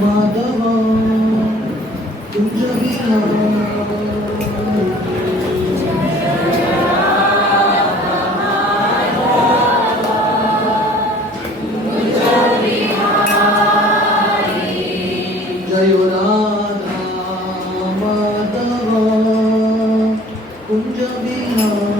माधव कुंज विहारी जय राधा माधव कुंज विहारी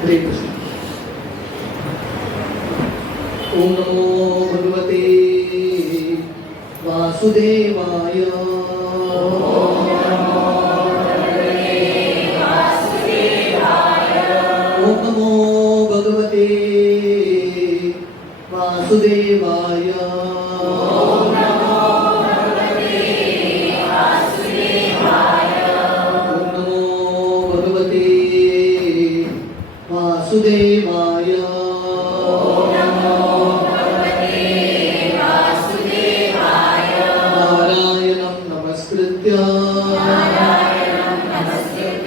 हरे कृष्ण। ओम नमो भगवते वासुदेवाय। ओम नमो भगवते वासुदेवाय। ओम नमो भगवते वासुदेवाय। नारायणं नमस्कृत्य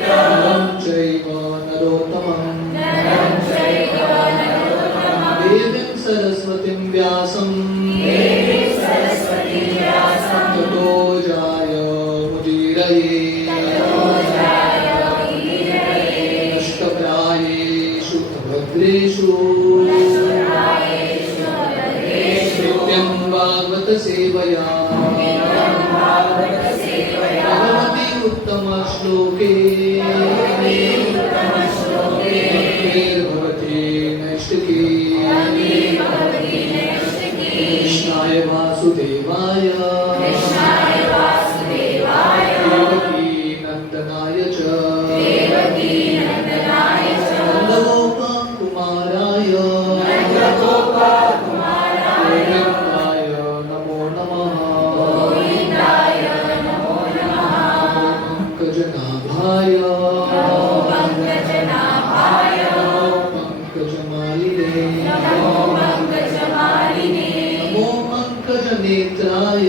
नरं चैव नरोत्तमं देवीं सरस्वतीं व्यासं ततो जयमुदीरये। नष्टप्रायेषु अभद्रेषु नित्यं भागवत सेवया भगवती उत्तमश्लोके भगवती नैष्टिकी। कृष्णाय वासुदेवाय देवकी नन्दनाय च नन्दगोपकुमाराय गोविन्दाय नमो नमः। पंकजनाभाय पंकजमालिने नमो पंकजनेत्राय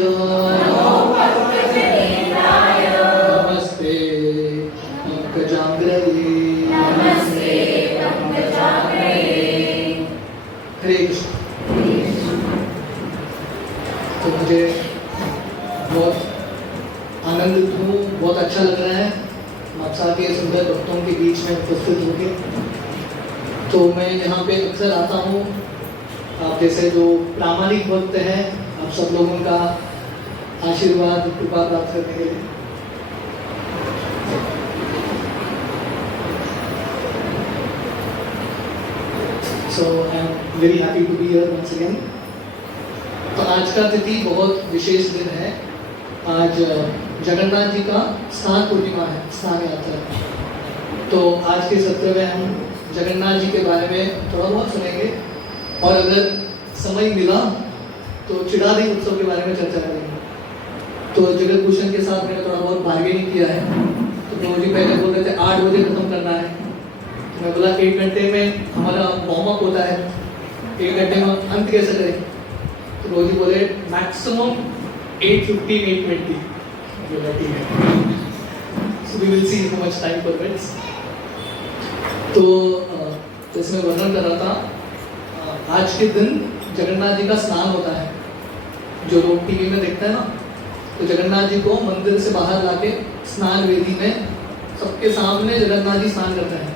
नमस्ते पंकजाग्रये। हरे कृष्ण। तो मुझे बहुत आनंदित हूँ, बहुत अच्छा लग रहा है आप सारे सुंदर भक्तों के बीच में उपस्थित होके। तो मैं यहाँ पे अक्सर आता हूँ, आप जैसे जो प्रामाणिक भक्त हैं आप सब लोगों का आशीर्वाद कृपा प्राप्त करने के लिए। So I am very happy to be here once again. तो आज का तिथि बहुत विशेष दिन है। आज जगन्नाथ जी का स्नान पूर्णिमा है, स्नान यात्रा। तो आज के सत्र में हम जगन्नाथ जी के बारे में थोड़ा बहुत सुनेंगे और अगर समय मिला तो चिड़ादी उत्सव के बारे में चर्चा करेंगे। तो जगत भूषण के साथ मैंने थोड़ा बहुत बार्गेनिंग किया है। तो प्रभु जी पहले बोल रहे थे 8 बजे खत्म करना है, तो मैं बोला 1 घंटे में हमारा वार्म अप होता है, 1 घंटे में अंत कैसे करें? तो रोज ही बोले मैक्सिमम 8:15 8:20। बोला ठीक है, so we will see how much time permits. तो जैसे मैं वर्णन कर रहा था, आज के दिन जगन्नाथ जी का स्नान होता है। जो लोग टीवी में देखते हैं ना, तो जगन्नाथ जी को मंदिर से बाहर लाके स्नान वेदी में सबके सामने जगन्नाथ जी स्नान करते हैं।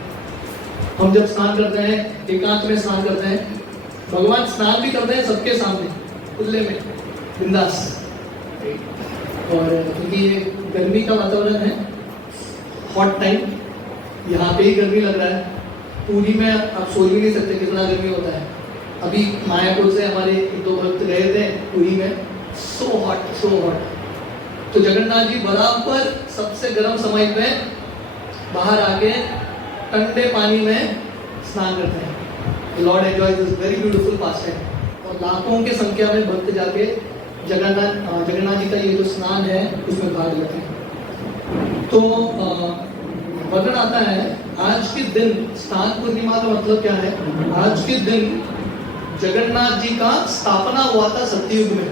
हम जब स्नान करते हैं, एकांत में स्नान करते हैं, भगवान स्नान भी करते हैं सबके सामने, खुले में, बिंदास। और क्योंकि ये गर्मी का वातावरण है, हॉट टाइम, यहाँ पे ही गर्मी लग रहा है। पूरी में आप सोच भी नहीं सकते कितना गर्मी होता है। अभी मायापुर से हमारे 1-2 भक्त गए थे पूरी में, सो हॉट सो हॉट। तो जगन्नाथ जी बराबर सबसे गर्म समय पे बाहर आके ठंडे पानी में स्नान करते हैं। Lord enjoy this very beautiful pass time. और लाखों की संख्या में भक्त जाके जगन्नाथ जी का ये जो स्नान है उसमें भाग लेते हैं। तो वर्णन आता है, आज के दिन स्नान पूर्णिमा का मतलब क्या है? आज के दिन जगन्नाथ जी का स्थापना हुआ था सत्ययुग में।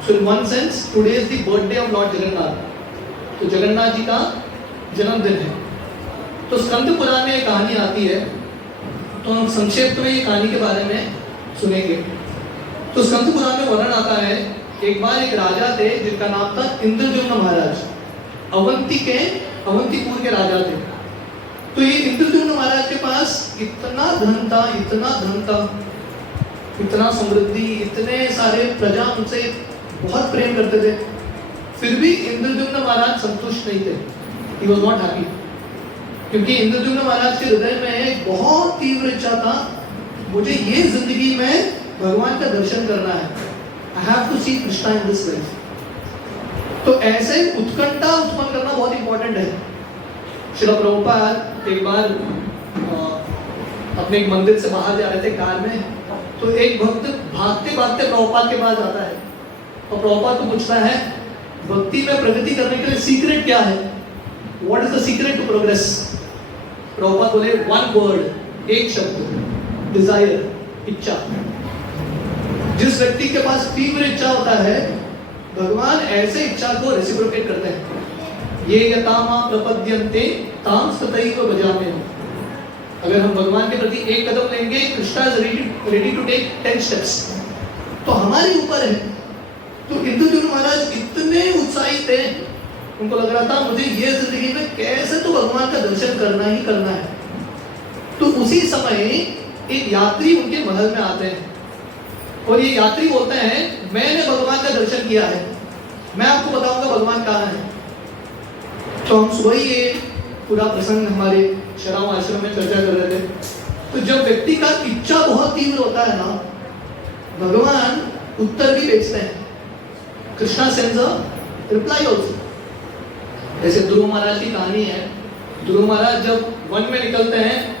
So in one sense, today is the birthday of Lord Jagannath. तो जगन्नाथ जी का जन्मदिन है। तो स्कंद पुराण में एक कहानी आती है, तो हम संक्षेप में ये कहानी के बारे में सुनेंगे। तो स्कंद पुराण में वर्णन आता है, एक बार एक राजा थे जिनका नाम था इंद्रद्युम्न महाराज। अवंतीपुर के राजा थे। तो ये इंद्रद्युम्न महाराज के पास इतना धन था, इतना समृद्धि, इतने सारे प्रजा उनसे बहुत प्रेम करते थे। फिर भी इंद्रद्युम्न महाराज संतुष्ट नहीं थे। He was not happy। क्योंकि इंद्रद्युम्न महाराज के हृदय में एक बहुत तीव्र इच्छा था, मुझे ये जिंदगी में भगवान का दर्शन करना है। I have to see Krishna in this life। तो ऐसे उत्कंठा उत्पन्न करना बहुत इंपॉर्टेंट है। श्रील प्रभुपाद एक बार अपने एक मंदिर से बाहर जा रहे थे कार में, तो एक भक्त भागते भागते प्रभुपाद के पास आता है और प्रभुपाद को पूछता है, भक्ति में प्रगति करने के लिए सीक्रेट क्या है? What is the secret to progress? Prabhupada बोले, वन वर्ड, एक शब्द, डिजायर, इच्छा। जिस व्यक्ति के पास तीव्र इच्छा होता है, भगवान ऐसे इच्छा को रेसिप्रोकेट करते हैं। ये यतामा प्रपद्यन्ते ताम तथैव भजाम्यहम्। अगर हम भगवान के प्रति एक कदम लेंगे, Krishna is ready to take 10 steps. तो हमारे ऊपर है। तो इंद्रद्युम्न महाराज इतने उत्साहित थे, उनको लग रहा था मुझे ये जिंदगी में कैसे तो भगवान का दर्शन करना ही करना है। तो उसी समय एक यात्री उनके महल में आते हैं और ये यात्री बोलते हैं, मैंने भगवान का दर्शन किया है, मैं आपको बताऊंगा भगवान कहाँ है। तो हम सुबह ही ये पूरा प्रसंग हमारे शराव आश्रम में चर्चा कर रहे थे। तो जब व्यक्ति का इच्छा बहुत तीव्र होता है ना, भगवान उत्तर भी भेजते हैं। Krishna sends a reply also. जैसे ध्रुव महाराज की कहानी है। ध्रुव महाराज जब वन में निकलते हैं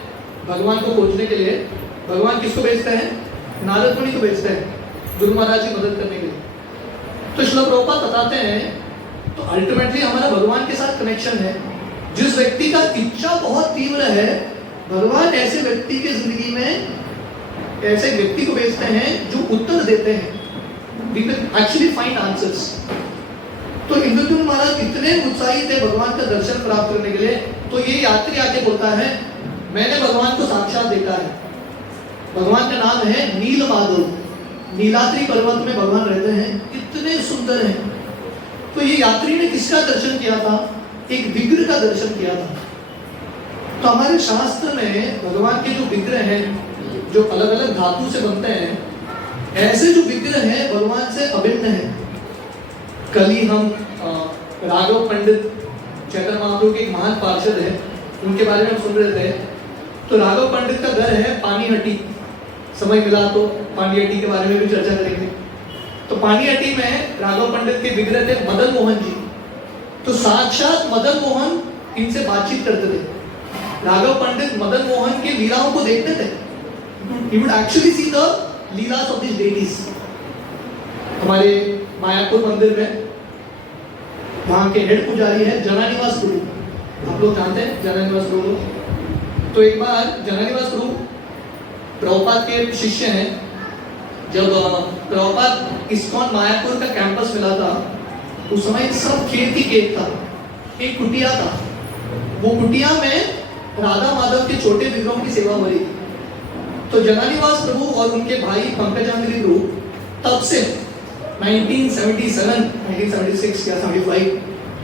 भगवान को खोजने के लिए, भगवान किसको भेजते हैं? नारद मुनि को भेजते हैं ध्रुव महाराज की मदद करने के लिए। तो श्रील प्रभुपाद बताते हैं, तो अल्टीमेटली हमारा भगवान के साथ कनेक्शन है। जिस व्यक्ति का इच्छा बहुत तीव्र है, भगवान ऐसे व्यक्ति की जिंदगी में ऐसे व्यक्ति को भेजते हैं जो उत्तर देते हैं। We will actually find answers। तो इंद्रद्युम्न महाराज इतने उत्साहित थे भगवान का दर्शन प्राप्त करने के लिए। तो ये यात्री आके बोलता है, मैंने भगवान को साक्षात देखा है। भगवान का नाम है नीलमाधव। नीलाद्रि पर्वत में भगवान रहते हैं, इतने सुंदर हैं। तो ये यात्री ने किसका दर्शन किया था? एक विग्रह का दर्शन किया था। तो हमारे शास्त्र में भगवान के जो विग्रह हैं, जो अलग अलग धातु से बनते हैं, ऐसे जो विग्रह हैं भगवान से अभिन्न है। कल ही हम राघव पंडित चैतन्य महाप्रभु के एक महान पार्षद है, उनके बारे में हम सुन रहे थे। तो राघव पंडित का घर है पानीहट्टी। समय मिला तो पानीहट्टी के बारे में भी चर्चा करेंगे। तो पानीहट्टी में राघव पंडित के विग्रह थे मदन मोहन जी। तो साक्षात मदन मोहन इनसे बातचीत करते थे। राघव पंडित मदन मोहन के लीलाओं को देखते थे। He would actually see the leelas of these deities। हमारे मायापुर मंदिर में वहाँ के हेड पुजारी है जनानिवास प्रभु। आप लोग जानते हैं जनानिवास प्रभु। तो एक बार जनानिवास प्रभु प्रभुपाद के शिष्य हैं। जब प्रभुपाद इस्कॉन मायापुर का कैंपस मिला था, उस समय सब खेत ही खेत था, एक कुटिया था। वो कुटिया में राधा माधव के छोटे विग्रहों की सेवा हो रही थी। तो जगन्नाथ प्रभु और उनके भाई पंकजांजलि प्रभु तब से 1977, 1976 या 75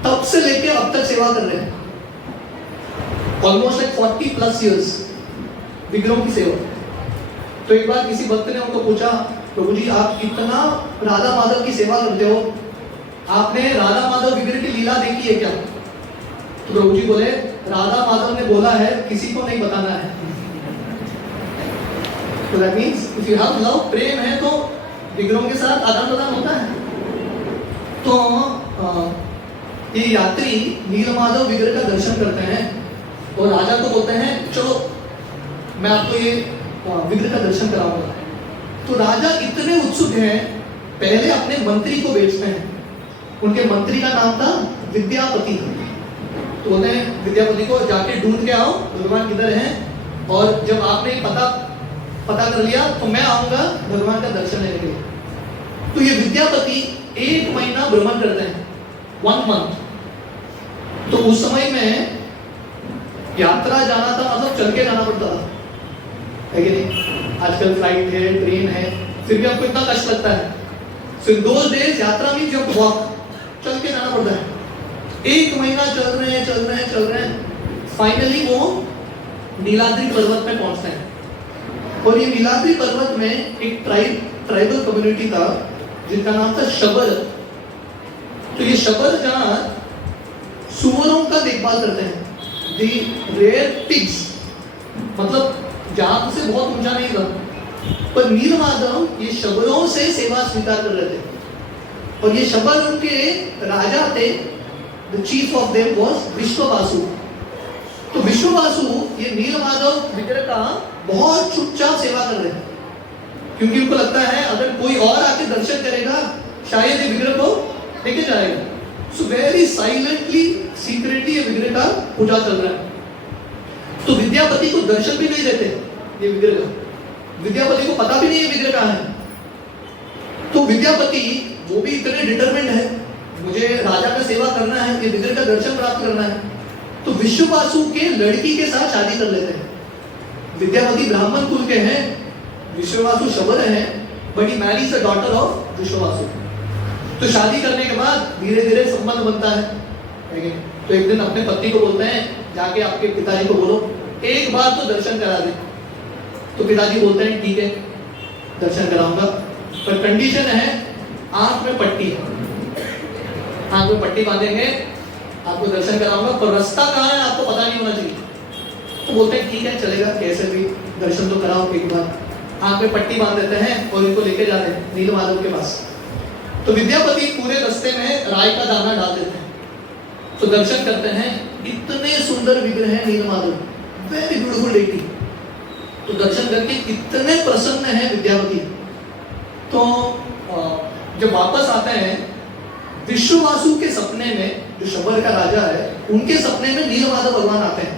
तब से लेके अब तक सेवा कर रहे हैं। ऑलमोस्ट लाइक 40+ इयर्स विग्रहों की सेवा। तो एक बार किसी भक्त ने उनको पूछा, प्रभु जी आप इतना राधा माधव की सेवा करते हो, आपने राधा माधव विग्रह की लीला देखी है क्या? तो प्रभु जी बोले, राधा माधव ने बोला है किसी को नहीं बताना है। तो that means if you have love, प्रेम है तो विग्रहों के साथ आदान प्रदान होता है। तो ये यात्री नीलमाधव विग्रह का दर्शन करते हैं और राजा को बोलते हैं चलो मैं आपको ये विग्रह का दर्शन कराऊंगा। तो राजा इतने उत्सुक हैं, पहले अपने मंत्री को भेजते हैं। उनके मंत्री का नाम था विद्यापति। तो बोलते हैं विद्यापति को जाके ढूंढ के आओ भगवान किधर हैं, और जब आपने पता कर लिया तो मैं आऊंगा भगवान का दर्शन लेने के लिए। तो ये विद्यापति 1 महीना भ्रमण करते हैं, 1 मंथ। तो उस समय में यात्रा जाना था, मतलब चल के जाना पड़ता था, है कि नहीं? आजकल फ्लाइट है, ट्रेन है, फिर भी आपको इतना कष्ट लगता है। So in those days यात्रा में जब वॉक चल के जाना पड़ता है। 1 महीना चल रहे हैं, फाइनली वो नीलाद्रि पर्वत में पहुंचते हैं। और ये नीलाद्रि पर्वत में एक ट्राइबल कम्युनिटी था जिनका नाम था शबर। तो ये शबर जहां सुअरों का देखभाल करते हैं, दी रेयर पिग्स, मतलब जहां से बहुत ऊंचा नहीं था, पर नीलमाधव ये शबरों से सेवा स्वीकार कर रहे थे। और ये शबर उनके राजा थे, the chief of them was Vishwavasu. तो विश्ववासु ये नीलमाधव विग्रह का बहुत चुपचाप सेवा कर रहे हैं, क्योंकि उनको लगता है अगर कोई और आके दर्शन करेगा शायद ये विग्रह को लेके जाएगा। सो वेरी साइलेंटली, सीक्रेटली ये विग्रह का पूजा चल रहा है। तो विद्यापति को दर्शन भी नहीं देते ये विग्रह का, विद्यापति को पता भी नहीं है विग्रह कहाँ है। तो विद्यापति वो भी इतने डिटरमिन्ड है, मुझे राजा का सेवा करना है, ये विग्रह का दर्शन प्राप्त करना है। तो विश्ववासु के लड़की के साथ शादी कर लेते हैं। विद्यापति ब्राह्मण कुल के हैं, विश्ववासु शबर हैं, but he marries the daughter of Vishvavasu. तो शादी करने के बाद धीरे धीरे संबंध बनता है। तो एक दिन अपने पति को बोलते हैं, जाके आपके पिताजी को बोलो एक बार तो दर्शन करा दे। तो पिताजी बोलते हैं ठीक है दर्शन कराऊंगा, पर कंडीशन है आंख में पट्टी, आंख में पट्टी बांधेंगे, आपको दर्शन कराऊंगा, पर रास्ता कहाँ है आपको पता नहीं होना चाहिए। तो बोलते हैं ठीक है चलेगा, कैसे भी दर्शन तो कराओ। एक बार आंख में पट्टी बांध देते हैं और इनको लेके जाते हैं नीलमाधव के पास। तो विद्यापति पूरे रास्ते में राय का दाना डाल देते हैं। तो दर्शन करते हैं, इतने सुंदर विग्रह है नीलमाधव, वेरी ब्यूटीफुल डेटी। तो दर्शन करके इतने प्रसन्न है विद्यापति। तो जब वापस आते हैं, विश्ववासु के सपने में, जो शबर का राजा है, उनके सपने में नीलमाधव भगवान आते हैं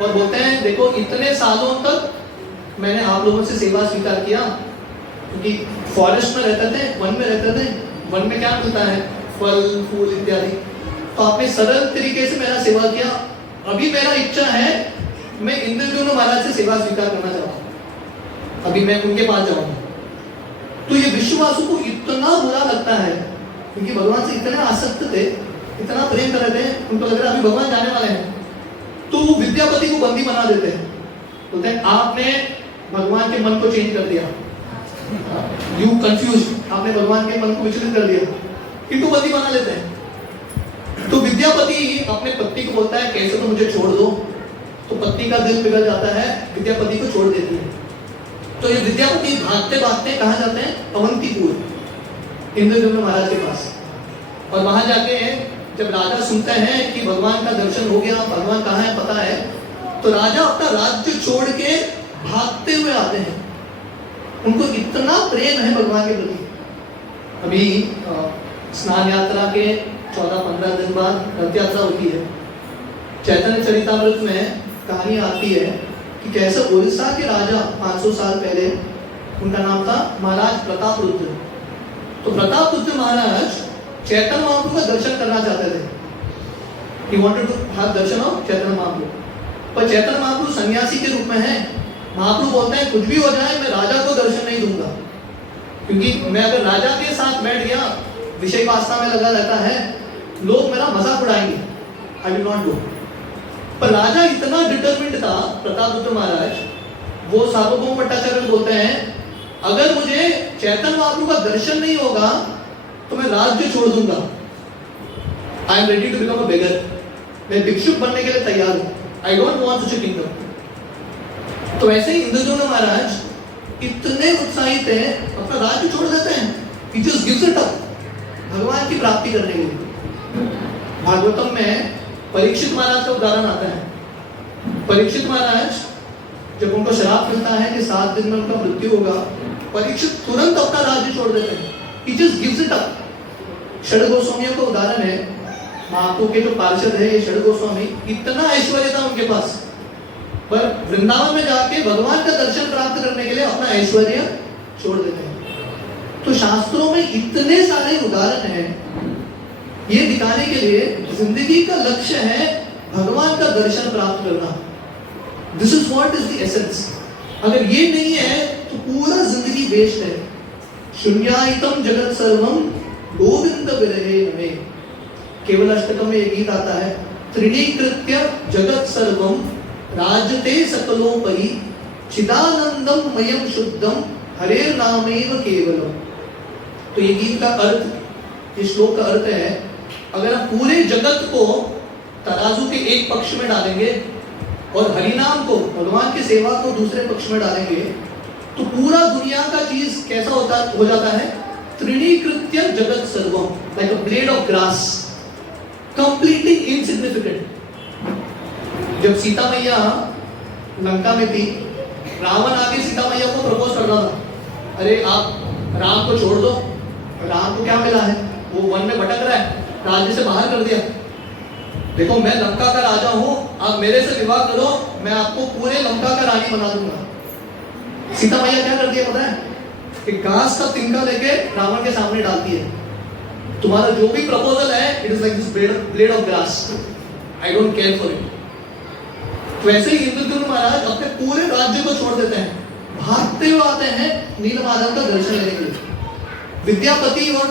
और बोलते हैं देखो इतने सालों तक मैंने आप लोगों से सेवा स्वीकार किया, क्योंकि फॉरेस्ट में रहते थे, वन में रहते थे, वन में क्या मिलता है, फल फूल इत्यादि। तो आपने सरल तरीके से मेरा सेवा किया, अभी मेरा इच्छा है मैं इंद्रद्युम्न महाराज से सेवा स्वीकार करना चाहता हूँ, अभी मैं उनके पास जाऊंगा। तो ये विश्ववासु को इतना बुरा लगता है, क्योंकि भगवान से इतने आसक्त थे, इतना प्रेम कर रहे थे, उनको लग रहा है अभी भगवान जाने वाले हैं। तो विद्यापति को बंदी बना देते हैं, बोलते हैं आपने भगवान के मन को चेंज कर दिया, यू कंफ्यूज, आपने भगवान के मन को विचलित कर दिया, इनको बंदी बना लेते हैं। तो विद्यापति अपने पत्नी को बोलता है कैसे तो मुझे छोड़ दो। तो पत्नी का दिल पिघल जाता है, विद्यापति को छोड़ देती है। तो ये विद्यापति भागते भागते कहाँ जाते हैं, अवंतीपुर, इंद्रद्युम्न महाराज के पास। और वहां जाके जब राजा सुनते हैं कि भगवान का दर्शन हो गया, भगवान कहाँ है पता है, तो राजा अपना राज्य छोड़ के भागते हुए आते हैं। उनको इतना प्रेम है भगवान के प्रति। अभी स्नान यात्रा के 14-15 दिन बाद रथ यात्रा होती है। चैतन्य चरितामृत में कहानी आती है कि कैसे उड़ीसा के राजा 500 साल पहले, उनका नाम था महाराज प्रतापरुद्र। तो प्रतापरुद्र महाराज चैतन्य महाप्रभु का दर्शन करना चाहते थे। He wanted to have darshan of Chaitanya Mahaprabhu. पर चैतन्य महाप्रभु सन्यासी के रूप में है। महाप्रभु बोलते हैं कुछ भी हो जाए मैं राजा को दर्शन नहीं दूंगा, क्योंकि मैं अगर राजा के साथ बैठ गया, विषय वास्ता में लगा रहता है, लोग मेरा मजाक उड़ाएंगे, आई विल नॉट डू। पर राजा इतना डिटरमिन्ड था प्रतापरुद्र महाराज, वो सार्वभौम भट्टाचार्य बोलते हैं अगर मुझे चैतन्य महाप्रभु का दर्शन नहीं होगा तो मैं राज्य छोड़ दूंगा। I am ready to become a beggar, मैं भिक्षुक बनने के लिए तैयार हूं। I don't want such a kingdom. तो ऐसे ही इंद्रद्युम्न महाराज इतने उत्साहित हैं, अपना राज्य छोड़ देते हैं, he just gives it up भगवान की प्राप्ति करने के लिए। भागवतम में परीक्षित महाराज का उदाहरण आता है। परीक्षित महाराज जब उनको श्राप मिलता है कि 7 दिन में उनका मृत्यु होगा, परीक्षित तुरंत अपना राज्य छोड़ देते हैं, he just gives it up। षड गोस्वामियों का उदाहरण है, महाप्रभु के जो पार्षद है ये षड गोस्वामी, इतना ऐश्वर्य था उनके पास, पर वृंदावन में जाके भगवान का दर्शन प्राप्त करने के लिए अपना ऐश्वर्य छोड़ देते हैं। तो शास्त्रों में इतने सारे उदाहरण हैं, ये दिखाने के लिए जिंदगी का लक्ष्य है भगवान का दर्शन प्राप्त करना। This is what is the essence. अगर ये नहीं है तो पूरा जिंदगी वेस्ट है। शून्यायतम जगत सर्वम गोविंद विरहे नमे। केवल अष्टकम में एक गीत आता है, त्रिणीकृत्य जगत सर्वम राजते सकलोपरि चिदानंदम मयम शुद्धम हरेर नामेव केवलम। तो ये गीत का अर्थ, ये श्लोक का अर्थ है, अगर हम पूरे जगत को तराजू के एक पक्ष में डालेंगे और हरिनाम को, भगवान की सेवा को दूसरे पक्ष में डालेंगे, तो पूरा दुनिया का चीज कैसा हो जाता है, त्रिणीकृत्य जगत सर्वम, like a blade of grass, completely insignificant. जब सीता मैया लंका में थी, रावण आके सीता मैया को प्रपोज कर रहा था, अरे आप राम को छोड़ दो। राम को क्या मिला है, वो वन में भटक रहा है, राज्य से बाहर कर दिया। देखो मैं लंका का राजा हूं, आप मेरे से विवाह करो, मैं आपको पूरे लंका का रानी बना दूंगा। सीता मैया क्या करती है पता है, कि घास का तिनका लेके रावण के सामने डालती है, तुम्हारा जो भी प्रपोजल है it is like this blade of grass, I don't care for it. वैसे ही इंद्रद्युम्न महाराज अपने पूरे राज्य को छोड़ देते हैं, भागते हुए आते हैं नीलमाधव का दर्शन लेने के लिए। विद्यापति और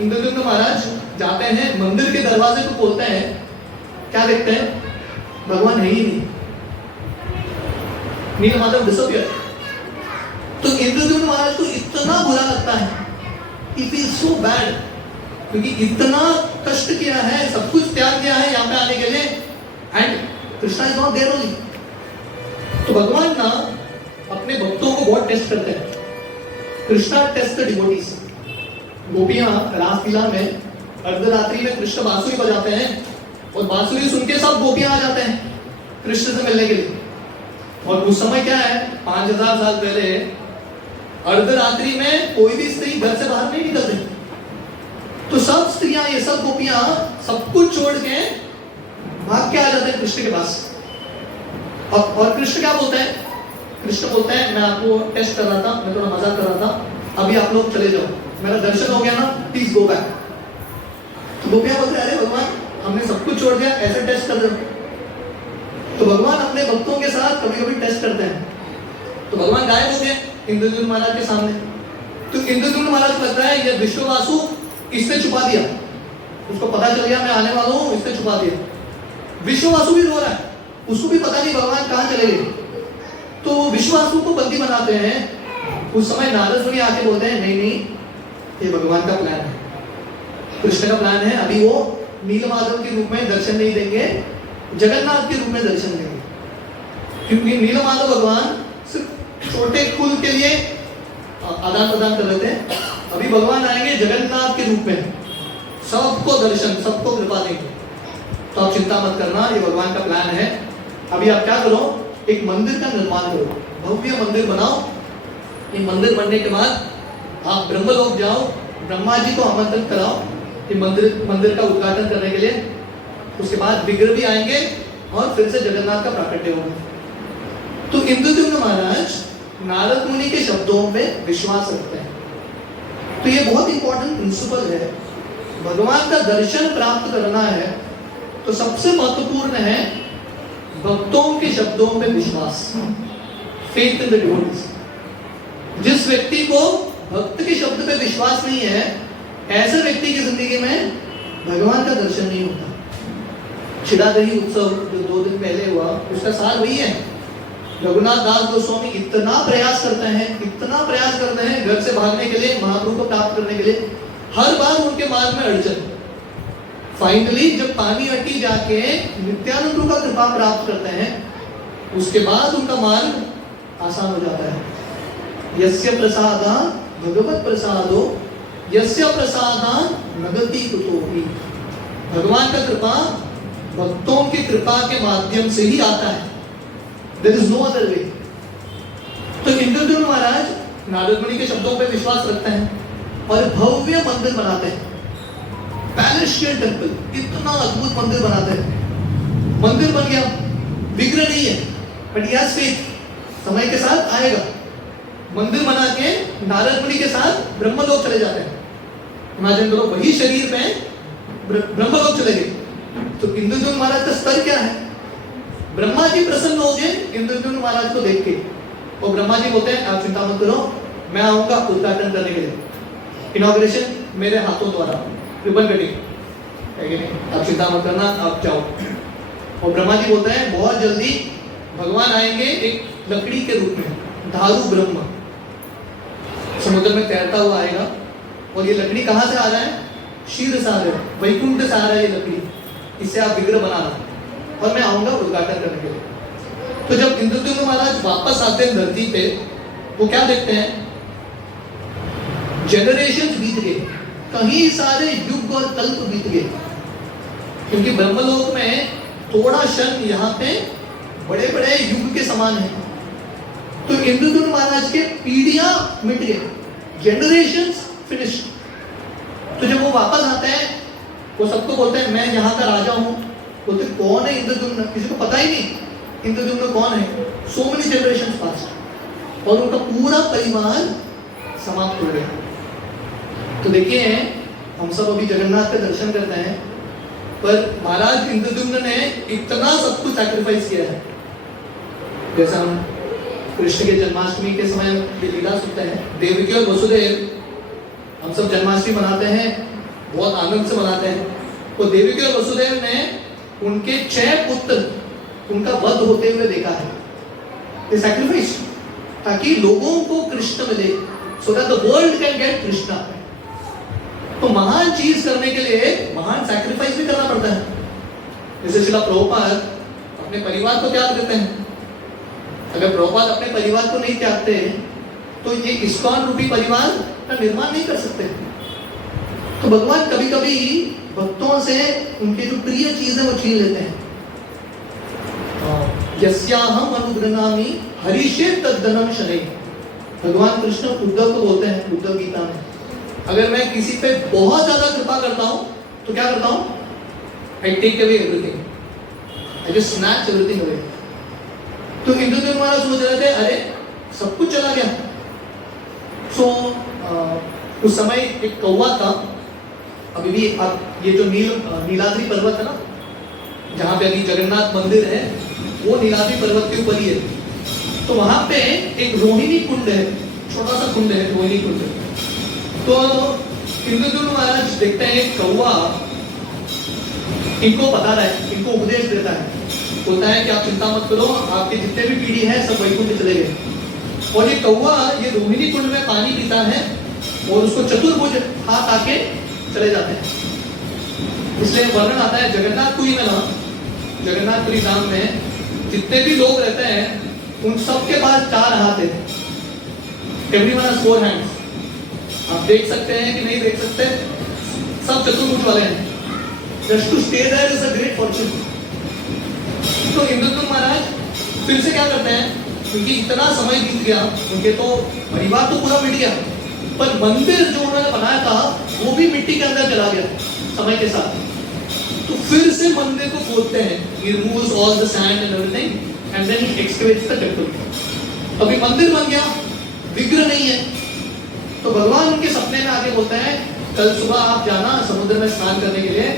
इंद्रद्युम्न महाराज जाते हैं, मंदिर के दरवाजे को खोलते हैं, क्या देखते हैं, भगवान है ही नहीं, नीलमाधव डिसअपियर। तो इंद्रद्युम्न महाराज को इतना बुरा लगता है, इट इज सो बैड, क्योंकि इतना कष्ट किया है, सब कुछ त्याग किया है यहाँ पे आने के लिए, and Krishna is not there only. तो भगवान ना अपने भक्तों को बहुत टेस्ट करते हैं। Krishna test the devotees. गोपियां रासलीला में अर्धरात्रि में कृष्ण बांसुरी बजाते हैं, और बांसुरी सुन के सब गोपियां आ जाते हैं कृष्ण से मिलने के लिए। और उस समय क्या है, 5000 साल पहले अर्धरात्रि में कोई भी स्त्री घर से बाहर नहीं निकलती, तो सब स्त्रियां, ये सब गोपियां सब कुछ छोड़ के भाग के आ जाते हैं कृष्ण के पास। और कृष्ण क्या बोलते हैं, कृष्ण बोलते हैं मैं आपको टेस्ट कर रहा था, मैं थोड़ा मजाक कर रहा था, अभी आप लोग चले जाओ, मेरा दर्शन हो गया ना, प्लीज गो बैक। तो गोपियां बोलते हैं अरे भगवान हमने सब कुछ छोड़ दिया, ऐसे टेस्ट कर रहे। तो भगवान अपने भक्तों के साथ कभी कभी टेस्ट करते हैं। तो भगवान गायब हो गए इंद्रद्युम्न महाराज के सामने। तो इंद्रद्युम्न महाराज को लगता है ये विश्ववासु इसने छुपा दिया, उसको पता चल गया मैं आने वाला हूं, इसने छुपा दिया। विश्ववासु भी रो रहा है, उसको भी पता नहीं भगवान कहां चले गए। तो विश्ववासु को बंदी बनाते हैं। उस समय नारद मुनि आके बोलते हैं नहीं नहीं, ये भगवान का प्लान है, कृष्ण का प्लान है, अभी वो नीलमाधव के रूप में दर्शन नहीं देंगे, जगन्नाथ के रूप में दर्शन देंगे, क्योंकि नीलमाधव भगवान सिर्फ छोटे कुल के लिए आदान प्रदान कर रहे थे, अभी भगवान आएंगे जगन्नाथ के रूप में, सबको दर्शन, सबको कृपा देंगे। तो आप चिंता मत करना, ये भगवान का प्लान है। अभी आप क्या करो, एक मंदिर का निर्माण करो, भव्य मंदिर बनाओ। ये मंदिर बनने के बाद आप ब्रह्मलोक जाओ, ब्रह्मा जी को आमंत्रित कराओ कि मंदिर का उद्घाटन करने के लिए। उसके बाद विग्रह भी आएंगे और फिर से जगन्नाथ का प्राकट्य होगा। तो इंद्रद्युम्न महाराज नारद मुनि के शब्दों में विश्वास रखते हैं। तो ये बहुत इंपॉर्टेंट प्रिंसिपल है। भगवान का दर्शन प्राप्त करना है तो सबसे महत्वपूर्ण है भक्तों के शब्दों में विश्वास, फेथ इन द डिवोटीज। जिस व्यक्ति को भक्त के शब्द पे विश्वास नहीं है, ऐसे व्यक्ति की जिंदगी में भगवान का दर्शन नहीं होता। क्षीरादही उत्सव जो 2 दिन पहले हुआ, उसका सार वही है। रघुनाथ दास गोस्वामी इतना प्रयास करते हैं घर से भागने के लिए, महाप्रभु को प्राप्त करने के लिए। हर बार उनके मार्ग में अड़चन। फाइनली जब पानी अटी जाके नित्यानंद का कृपा प्राप्त करते हैं, उसके बाद उनका मार्ग आसान हो जाता है। यस्य प्रसादा भगवत प्रसादो यस्य प्रसादा नगति कुतोपि। भगवान का कृपा भक्तों की कृपा के माध्यम से ही आता है। There is no other way. तो इंद्रद्युम्न महाराज नारद मुनि के शब्दों पे विश्वास रखते हैं और भव्य मंदिर बनाते हैं। पैलेस्टियल टेंपल, इतना अद्भुत मंदिर बनाते हैं। मंदिर बन गया, विग्रह नहीं है, बट यस फेथ, समय के साथ आएगा। मंदिर बना के नारद मुनि के साथ ब्रह्मलोक चले जाते हैं। इमेजिन करो, वही शरीर में ब्रह्मलोक चले गए। तो इंद्रद्युम्न महाराज का स्तर क्या है? ब्रह्मा जी प्रसन्न हो गए इंद्रद्युम्न महाराज को देख के, और ब्रह्मा जी बोलते हैं आप चिंता मत करो, मैं आऊंगा उद्घाटन करने के लिए, इनॉग्रेशन मेरे हाथों द्वारा, रिबन कटिंग, आप चिंता मत करना, आप जाओ। और ब्रह्मा जी बोलते हैं बहुत जल्दी भगवान आएंगे एक लकड़ी के रूप में, धारु ब्रह्म, समुद्र में तैरता हुआ आएगा। और ये लकड़ी कहाँ से आ रहा है? क्षीर सागर, वैकुंठ से आ रहा है ये लकड़ी, इससे आप विग्रह बनाना, और मैं आऊंगा उद्घाटन करने के लिए। तो जब इंद्रद्युम्न महाराज वापस आते हैं धरती पे, वो क्या देखते हैं? जनरेशन बीत गए, कहीं सारे युग और कल्प बीत गए, क्योंकि ब्रह्मलोक में थोड़ा क्षण यहाँ पे बड़े बड़े युग के समान है। तो इंद्रद्युम्न महाराज के पीढ़ियां मिट गए, जनरेशंस फिनिश्ड। तो जब वो वापस आते हैं, वो सबको बोलते हैं मैं यहाँ का राजा हूँ। बोलते कौन है इंद्रद्युम्न? किसी को पता ही नहीं इंद्रद्युम्न कौन है। सो मेनी जनरेशंस पास्ट, और उनका पूरा परिवार समाप्त हो गया। तो देखिए, हम सब अभी जगन्नाथ के दर्शन करते हैं, पर महाराज इंद्रद्युम्न ने इतना सब कुछ सैक्रिफाइस किया है। जैसा हम कृष्ण के जन्माष्टमी के समय लीला सुनते हैं, देवकी और वसुदेव, हम सब जन्माष्टमी मनाते हैं, बहुत आनंद से मनाते हैं। तो देवकी और वसुदेव ने उनके 6 पुत्र उनका वध होते हुए देखा है। ये सैक्रिफाइस, ताकि लोगों को कृष्ण मिले, so that the world can get Krishna. तो महान चीज करने के लिए महान सैक्रिफाइस भी करना पड़ता है। जैसे श्रील प्रभुपाद अपने परिवार को त्याग देते हैं। अगर प्रभुपाद अपने परिवार को नहीं त्यागते तो ये इस्कॉन रूपी परिवार का निर्माण नहीं कर सकते। तो भगवान कभी कभी भक्तों से उनके जो प्रिय चीज है वो छीन लेते हैं। यस्याहम अनुगृह्णामि हरिषे तद्दनं शनैः। भगवान कृष्ण उद्धव को बोलते हैं उद्धव गीता में, अगर मैं किसी पे बहुत ज्यादा कृपा करता हूं तो क्या करता हूं? I take away everything, I just snatch everything away. तो इंद्रद्युम्न महाराज सोच रहे थे अरे सब कुछ चला गया। सो उस समय एक कौवा था, अभी भी अब ये जो नीलाद्रि पर्वत है ना, जहाँ पे अभी जगन्नाथ मंदिर है, वो नीलाद्रि पर्वत के ऊपर ही है। तो वहां पे एक रोहिणी कुंड है, छोटा सा कुंड है, रोहिणी कुंड। तो इंद्रद्युम्न महाराज देखते हैं एक कौवा इनको बता रहा है, इनको उपदेश देता है, बोलता है कि आप चिंता मत करो, आपके जितने भी पीढ़ी है सब वैकुंठ चले गए। और ये कौवा ये रोहिणी कुंड में पानी पीता है और उसको चतुर्भुज हाथ आके चले जाते हैं। इसलिए वर्णन आता है जगन्नाथपुरी में ना, जगन्नाथपुरी धाम में जितने भी लोग रहते हैं उन सबके पास 4 हाथ है। Everyone has 4 hands. आप देख सकते हैं कि नहीं देख सकते, सब चतुर्भुज वाले हैं। Just to stay there is a great fortune. तो इंद्रद्युम्न महाराज फिर से क्या करते हैं, क्योंकि इतना समय बीत गया, उनके तो परिवार तो पूरा मिट गया, पर मंदिर जो उन्होंने बनाया था वो भी मिट्टी के अंदर चला गया समय के साथ। तो फिर से मंदिर को खोदते हैं, he removes all the sand and everything and then he excavates the temple. अभी मंदिर बन गया, विग्रह नहीं है, तो भगवान उनके सपने में आके बोलता है कल सुबह आप जाना समुद्र में स्नान करने के लिए,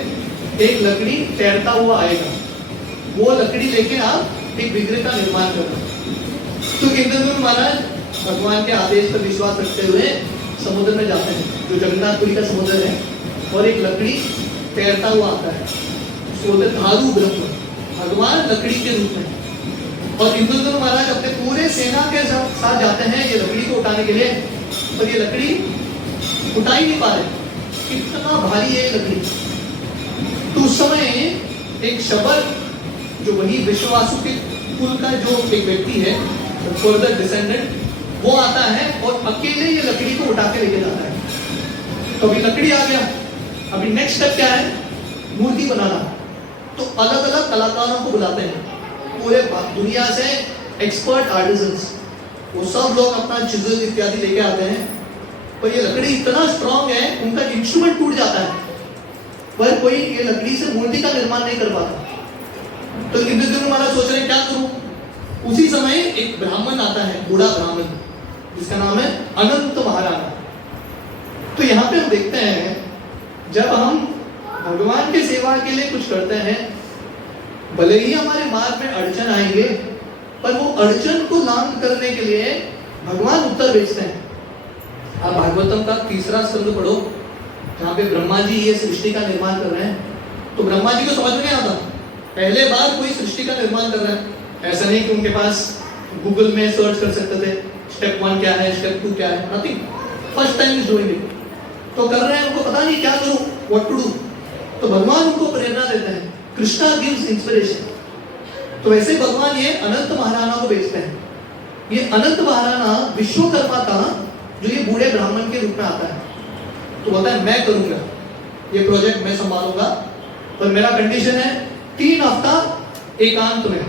एक लकड़ी तैरता हुआ आएगा, वो लकड़ी लेके आप एक विग्रह का निर्माण करना। तो इंद्रद्युम्न महाराज भगवान के आदेश पर विश्वास रखते हुए समुद्र में जाते हैं, जो जगन्नाथपुरी का समुद्र है, और एक लकड़ी तैरता हुआ आता है, उसको बोलते हैं धारू ब्रह्म, भगवान लकड़ी के रूप में। और इंद्रद्युम्न महाराज अपने पूरे सेना के साथ जाते हैं ये लकड़ी को उठाने के लिए, और ये लकड़ी उठा ही नहीं पा रहे, कितना भारी है ये लकड़ी। तो उस समय एक शबर, जो वही विश्वासु के कुल का जो एक व्यक्ति है, फर्दर डिसेंडेंट, वो आता है और अकेले ये लकड़ी को उठा के लेके जाता है। तो अभी लकड़ी आ गया, अभी नेक्स्ट स्टेप क्या है, मूर्ति बनाना। तो अलग अलग कलाकारों को बुलाते हैं, पूरे दुनिया से एक्सपर्ट आर्टिजन्स, वो सब लोग अपना चिजल इत्यादि लेके आते हैं। पर ये लकड़ी इतना स्ट्रॉन्ग है, उनका इंस्ट्रूमेंट टूट जाता है, पर कोई ये लकड़ी से मूर्ति का निर्माण नहीं कर पाता। तो इंद्रद्युम्न महाराज सोच रहे क्या करूं। उसी समय एक ब्राह्मण आता है, बूढ़ा ब्राह्मण, जिसका नाम है अनंत महाराणा। तो यहाँ पे हम देखते हैं, जब हम भगवान के सेवा के लिए कुछ करते हैं, भले ही हमारे मार्ग में अड़चन आएंगे, पर वो अड़चन को लांघ करने के लिए भगवान उत्तर भेजते हैं। आप भागवतम का 3रा स्कंद पढ़ो, जहाँ पे ब्रह्मा जी ये सृष्टि का निर्माण कर रहे हैं। तो ब्रह्मा जी को समझ में नहीं आता, पहले बार कोई सृष्टि का निर्माण कर रहा है। ऐसा नहीं कि उनके पास गूगल में सर्च कर सकते थे स्टेप 1 क्या है, स्टेप 2 क्या है, nothing, first time is doing it. तो कर रहे हैं, उनको पता नहीं क्या करूं, व्हाट टू डू। तो भगवान उनको प्रेरणा देते हैं, कृष्णा गिव्स इंस्पिरेशन। तो वैसे भगवान ये अनंत महाराणा को भेजते हैं। ये अनंत महाराणा विश्वकर्मा का, जो ये बूढ़े ब्राह्मण के रूप में आता है, तो बोलता है मैं करूंगा ये प्रोजेक्ट, मैं संभालूंगा, पर मेरा कंडीशन है 3 हफ्ता एकांत में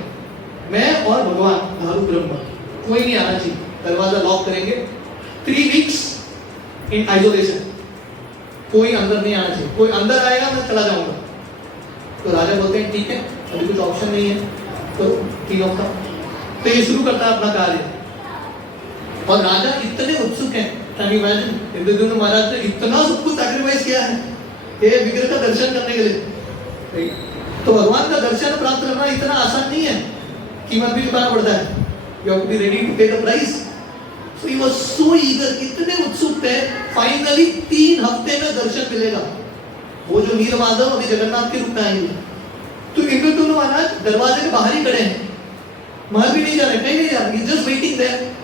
मैं और भगवान धारू ब्रह्म, कोई नहीं आना चाहिए, दरवाजा लॉक करेंगे। 3 वीक्स इन आइसोलेशन, कोई अंदर नहीं आना चाहिए, कोई अंदर आएगा मैं चला जाऊंगा। तो राजा बोलते हैं ठीक है, अभी कुछ ऑप्शन नहीं है, तो 3 हफ्ता। तो ये शुरू करता है अपना कार्य, और राजा इतने उत्सुक हैं, कैन यू इमेजिन, इंद्रद्युम्न महाराज ने इतना सब कुछ सैक्रिफाइस किया है ये विग्रह का दर्शन करने के लिए। तो भगवान का दर्शन प्राप्त करना इतना आसान नहीं है, कीमत भी चुकाना पड़ता है, you have to be ready to pay the price. So he was so eager, इतने उत्सुक थे, फाइनली 3 हफ्ते में दर्शन मिलेगा, वो जो नीलमाधव अभी जगन्नाथ के रूप में आएंगे। तो इंद्रद्युम्न महाराज दरवाजे के बाहर ही खड़े हैं, बाहर भी नहीं जा रहे, कहीं नहीं जा रहे, जस्ट वेटिंग देयर।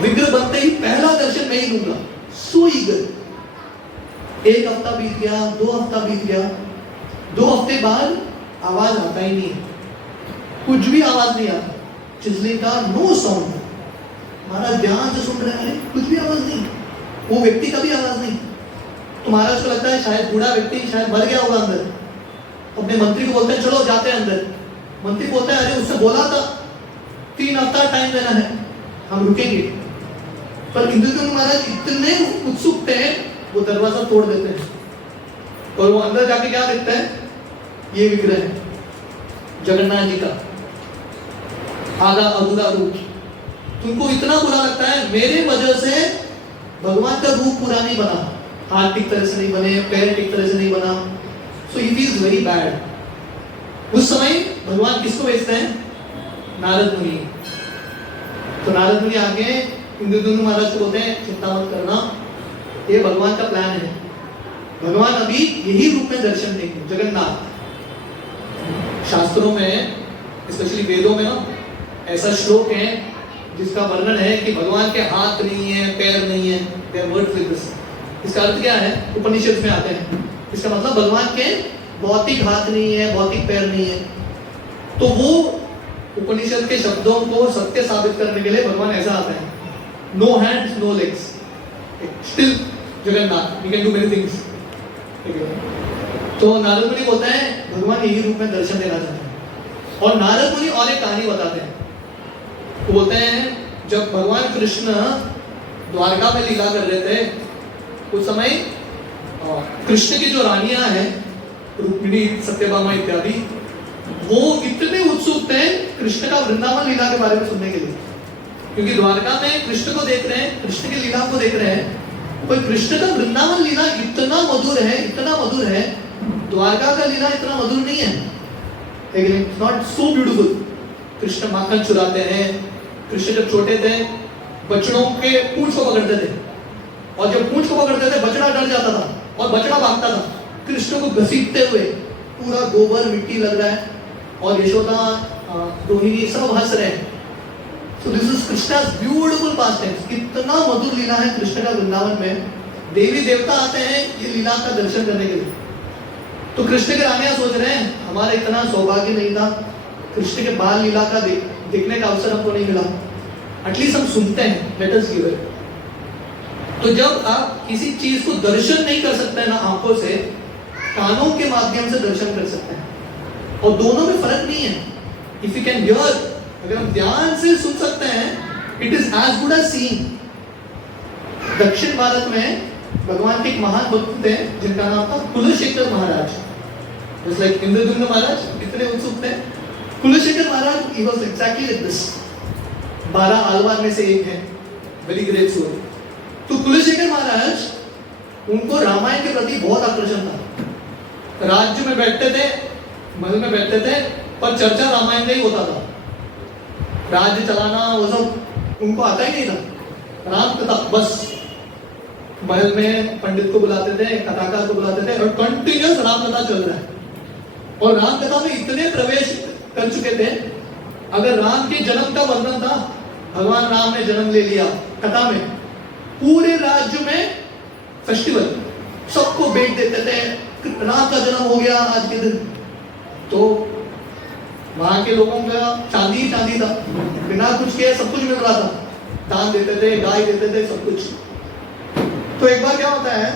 विग्रह बनते ही पहला दर्शन मैं ही लूंगा, सो ईगर। 1 हफ्ता बीत गया, 2 हफ्ता बीत गया, 2 हफ्ते बाद आवाज आता ही नहीं है, कुछ भी आवाज नहीं आता, चिल्लने का नो साउंड। महाराज ध्यान से सुन रहे हैं, कुछ भी आवाज नहीं, वो व्यक्ति का भी आवाज नहीं। तो महाराज को लगता है शायद बूढ़ा व्यक्ति शायद मर गया होगा अंदर। अपने मंत्री को बोलते हैं चलो जाते हैं अंदर। मंत्री बोलता है अरे उसने बोला था 3 हफ्ता टाइम देना है, हम रुकेंगे। पर इंद्रद्युम्न महाराज इतने उत्सुक थे, वो दरवाजा तोड़ देते हैं, और वो अंदर जाके क्या देखते हैं, ये विग्रह है जगन्नाथ जी का आधा अधूरा रूप। तुमको इतना बुरा लगता है, मेरे वजह से भगवान का रूप पूरा नहीं बना, हाथ ठीक तरह से नहीं बने, पैर ठीक तरह से नहीं बना। सो ही फील्स वेरी बैड। उस समय भगवान किसको भेजते हैं, नारद मुनि। तो नारद मुनि आगे इंद्रद्युम्न महाराज को बोलते हैं चिंता मत करना, ये भगवान का प्लान है, भगवान अभी यही रूप में दर्शन देंगे, जगन्नाथ। शास्त्रों में स्पेशली वेदों में ना ऐसा श्लोक है जिसका वर्णन है कि भगवान के हाथ नहीं है, पैर नहीं है, they are words like this. इसका अर्थ क्या है, उपनिषद में आते हैं, इसका मतलब भगवान के भौतिक हाथ नहीं है, भौतिक पैर नहीं है। तो वो उपनिषद के शब्दों को सत्य साबित करने के लिए भगवान ऐसा आता है, no hands no legs, still Jagannath, we can do many things. तो नारद मुनि बोलते हैं भगवान यही रूप में दर्शन देना चाहते हैं। और नारद मुनि और एक कहानी बताते हैं, वो बोलते हैं जब भगवान कृष्ण द्वारका में लीला कर रहे थे, उस समय कृष्ण की जो रानियां हैं, रुक्मिणी, सत्यभामा इत्यादि, वो इतने उत्सुक थे कृष्ण का वृंदावन लीला के बारे में सुनने के लिए, क्योंकि द्वारका में कृष्ण को देख रहे हैं, कृष्ण की लीला को देख रहे हैं, पर कृष्ण का वृंदावन लीला इतना मधुर है, इतना मधुर है, द्वारका का लीला इतना मधुर नहीं है, लेकिन it's not so beautiful. Krishna माखन चुराते हैं, कृष्ण जब छोटे थे बछड़ों के पूंछ को पकड़ते थे, और जब पूंछ को पकड़ते थे बछड़ा डर जाता था और बछड़ा भागता था, कृष्ण को घसीटते हुए पूरा गोबर मिट्टी लग रहा है, और यशोदा रोहिणी सब हंस रहे हैं। So this is Krishna's beautiful pastimes। कितना मधुर लीला है कृष्ण का वृंदावन में, देवी देवता आते हैं ये लीला का दर्शन करने के लिए। तो कृष्ण के रानियां सोच रहे हैं हमारा इतना सौभाग्य नहीं था, कृष्ण के बाल लीला का देखने का अवसर हमको नहीं मिला, एटलीस्ट हम सुनते हैं, लेट अस गिव इट। तो जब आप किसी चीज को दर्शन नहीं कर सकते हैं ना आंखों से, कानों के माध्यम से दर्शन कर सकते हैं, और दोनों में फर्क नहीं है। इफ यू कैन हियर, अगर हम ध्यान से सुन सकते हैं, it is as good as seeing. दक्षिण भारत में भगवान के एक महान भक्त थे जिनका नाम था कुलशेखर महाराज, जस्ट लाइक इंद्रद्युम्न महाराज इतने उत्सुक थे। Kulashekhar Maharaj he was exactly like this, 12 Alvar में से एक है, वेरी ग्रेट सोल। तो कुलशेखर महाराज, उनको रामायण के प्रति बहुत आकर्षण था। राज्य में बैठते थे, महल में बैठते थे, पर चर्चा रामायण का ही होता था। राज्य चलाना वो सब उनको आता ही नहीं था, राम कथा बस। महल में पंडित को बुलाते थे, कथाकार को बुलाते थे, और कंटिन्यूअस राम कथा चल रहा है। और राम कथा में इतने प्रवेश कर चुके थे, अगर राम के जन्म का वर्णन था, भगवान राम ने जन्म ले लिया कथा में, पूरे राज्य में फेस्टिवल, सबको भेंट देते थे, राम का जन्म हो गया आज के दिन। तो वहां के लोगों का चांदी ही चांदी था, बिना कुछ किए सब कुछ मिल रहा था, दान देते थे, गाय देते थे, सब कुछ। तो एक बार क्या होता है,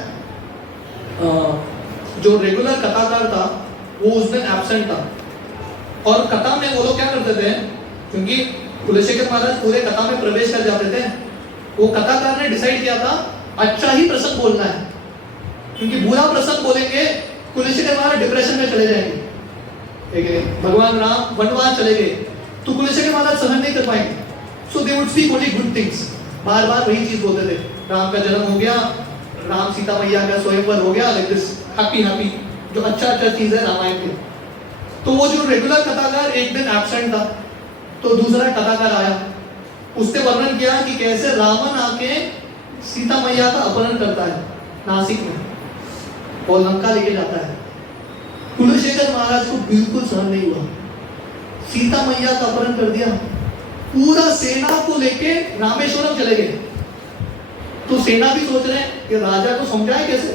जो रेगुलर कथाकार था वो उस दिन एब्सेंट था, और कथा में वो लोग क्या करते थे, क्योंकि कुलशेखर महाराज पूरे कथा में प्रवेश कर जाते थे, वो कथाकार ने डिसाइड किया था अच्छा ही प्रसंग बोलना है, क्योंकि बुरा प्रसंग बोलेंगे कुलशेखर महाराज डिप्रेशन में चले जाएंगे। भगवान राम वनवास चले गए तो कुलशेखर महाराज सहन नहीं कर पाएंगे, so they would speak only good things, बार बार वही चीज बोलते थे, राम का जन्म हो गया, राम सीता मैया का स्वयंवर हो गया, लाइक दिस हैप्पी हैप्पी, जो अच्छा चीज है रामायण की। तो वो जो रेगुलर कथाकार एक दिन एब्सेंट था, तो दूसरा कथाकार आया, उसने वर्णन किया कि कैसे रावण आके सीता मैया का अपहरण करता है नासिक में और लंका लेके जाता है। कुलशेखर महाराज को बिल्कुल सहन नहीं हुआ, सीता मैया का अपहरण कर दिया, पूरा सेना को लेके रामेश्वरम चले गए। तो सेना भी सोच रहे हैं कि राजा को समझाए कैसे,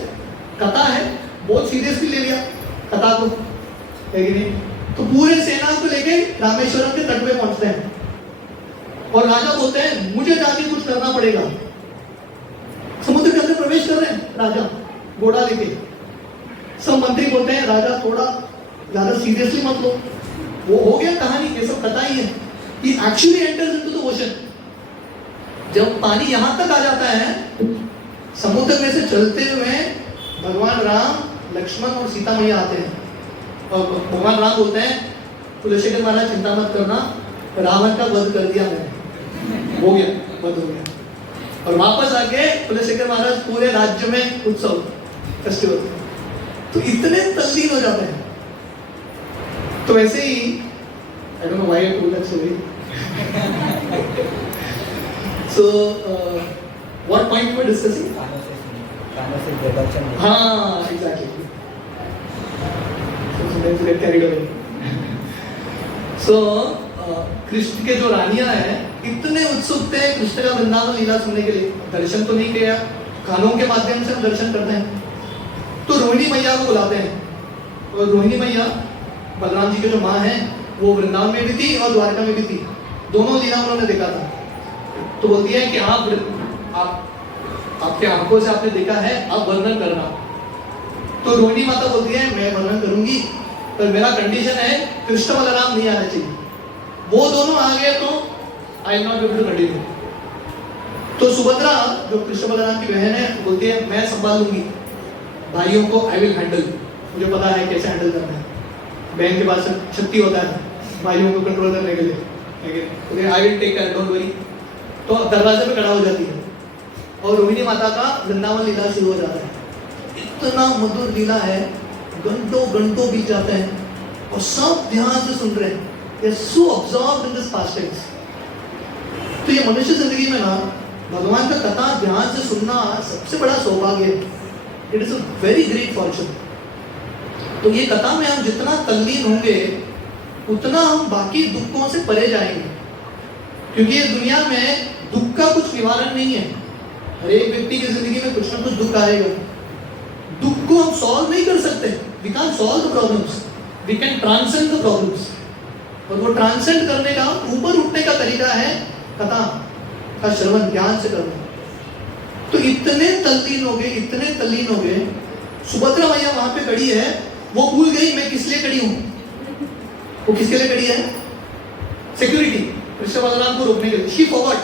कथा है, बहुत सीरियसली ले लिया कथा को, है कि नहीं। तो पूरे सेना को लेके रामेश्वरम के तट पे पहुंचते हैं, और राजा बोलते हैं मुझे जाके कुछ करना पड़ेगा। समुद्र के अंदर प्रवेश कर रहे हैं राजा घोड़ा लेके, सब मंत्री बोलते हैं राजा थोड़ा ज्यादा सीरियसली मत लो, वो हो गया कहानी, ये सब कथा ही है। He actually enters into the ocean। जब पानी यहां तक आ जाता है, समुद्र में से चलते हुए भगवान राम, लक्ष्मण और सीता मैया आते हैं, और भगवान राम बोलते हैं कुलशेखर महाराज चिंता मत करना, रावण का वध कर दिया मैंने, हो गया, वध हो गया। और वापस आके कुलशेखर महाराज पूरे राज्य में उत्सव फेस्टिवल, तो इतने तल्लीन हो जाते हैं। तो वैसे ही I don't know why I told that story. So, what point we were discussing? हाँ, exactly. So sometimes we get carried away. So, Krishna के जो रानियां हैं इतने उत्सुक थे कृष्ण का वृंदावन लीला सुनने के लिए, दर्शन तो नहीं किया, कानों के माध्यम से हम दर्शन करते हैं। तो रोहिणी मैया को बुलाते हैं, और रोहिणी मैया बलराम जी के जो माँ हैं, वो वृंदावन में भी थी और द्वारका में भी थी, दोनों लीला उन्होंने देखा था। तो बोलती है कि आप आपके आंखों से आपने देखा है, आप वर्णन करना। तो रोहिणी माता बोलती है मैं वर्णन करूंगी, पर मेरा कंडीशन है कृष्ण बलराम नहीं आना चाहिए, वो दोनों आ गए तो आई नॉट एबल टू कंटिन्यू। तो सुभद्रा जो कृष्ण बलराम की बहन है बोलती है मैं संभाल लूंगी भाइयों को, आई विल हैंडल, मुझे पता है कैसे हैंडल करना है। बहन के पास शक्ति होता है भाइयों को कंट्रोल करने के लिए, I will take care, don't worry. तो दरवाजे पे खड़ा हो जाती है और रोहिणी माता का वृंदावन लीला शुरू हो जाता है। इतना मधुर लीला है, घंटों घंटों बीत जाते हैं और सब ध्यान से सुन रहे हैं, they are so absorbed in this pastimes। तो ये मनुष्य जिंदगी में ना भगवान का कथा ध्यान से सुनना सबसे बड़ा सौभाग्य है। It is a very great Fortune. तो ये कथा में हम जितना तल्लीन होंगे उतना हम बाकी दुखों से परे जाएंगे, क्योंकि ये दुनिया में दुख का कुछ निवारण नहीं है। हर एक व्यक्ति की जिंदगी में कुछ ना कुछ दुख आएगा। दुख को हम सॉल्व नहीं कर सकते, we can solve the problems, we can transcend the problems. और वो ट्रांसेंड करने का, ऊपर उठने का तरीका है कथा का श्रवण, ज्ञान से करना। तो इतने तल्लीन हो गए, इतने तल्लीन हो गए। सुभद्रा मैया वहां पे खड़ी है, वो भूल गई मैं किस लिए खड़ी हूं। वो किसके लिए खड़ी है? सिक्योरिटी, कृष्ण बलराम को रोकने के लिए। She forgot,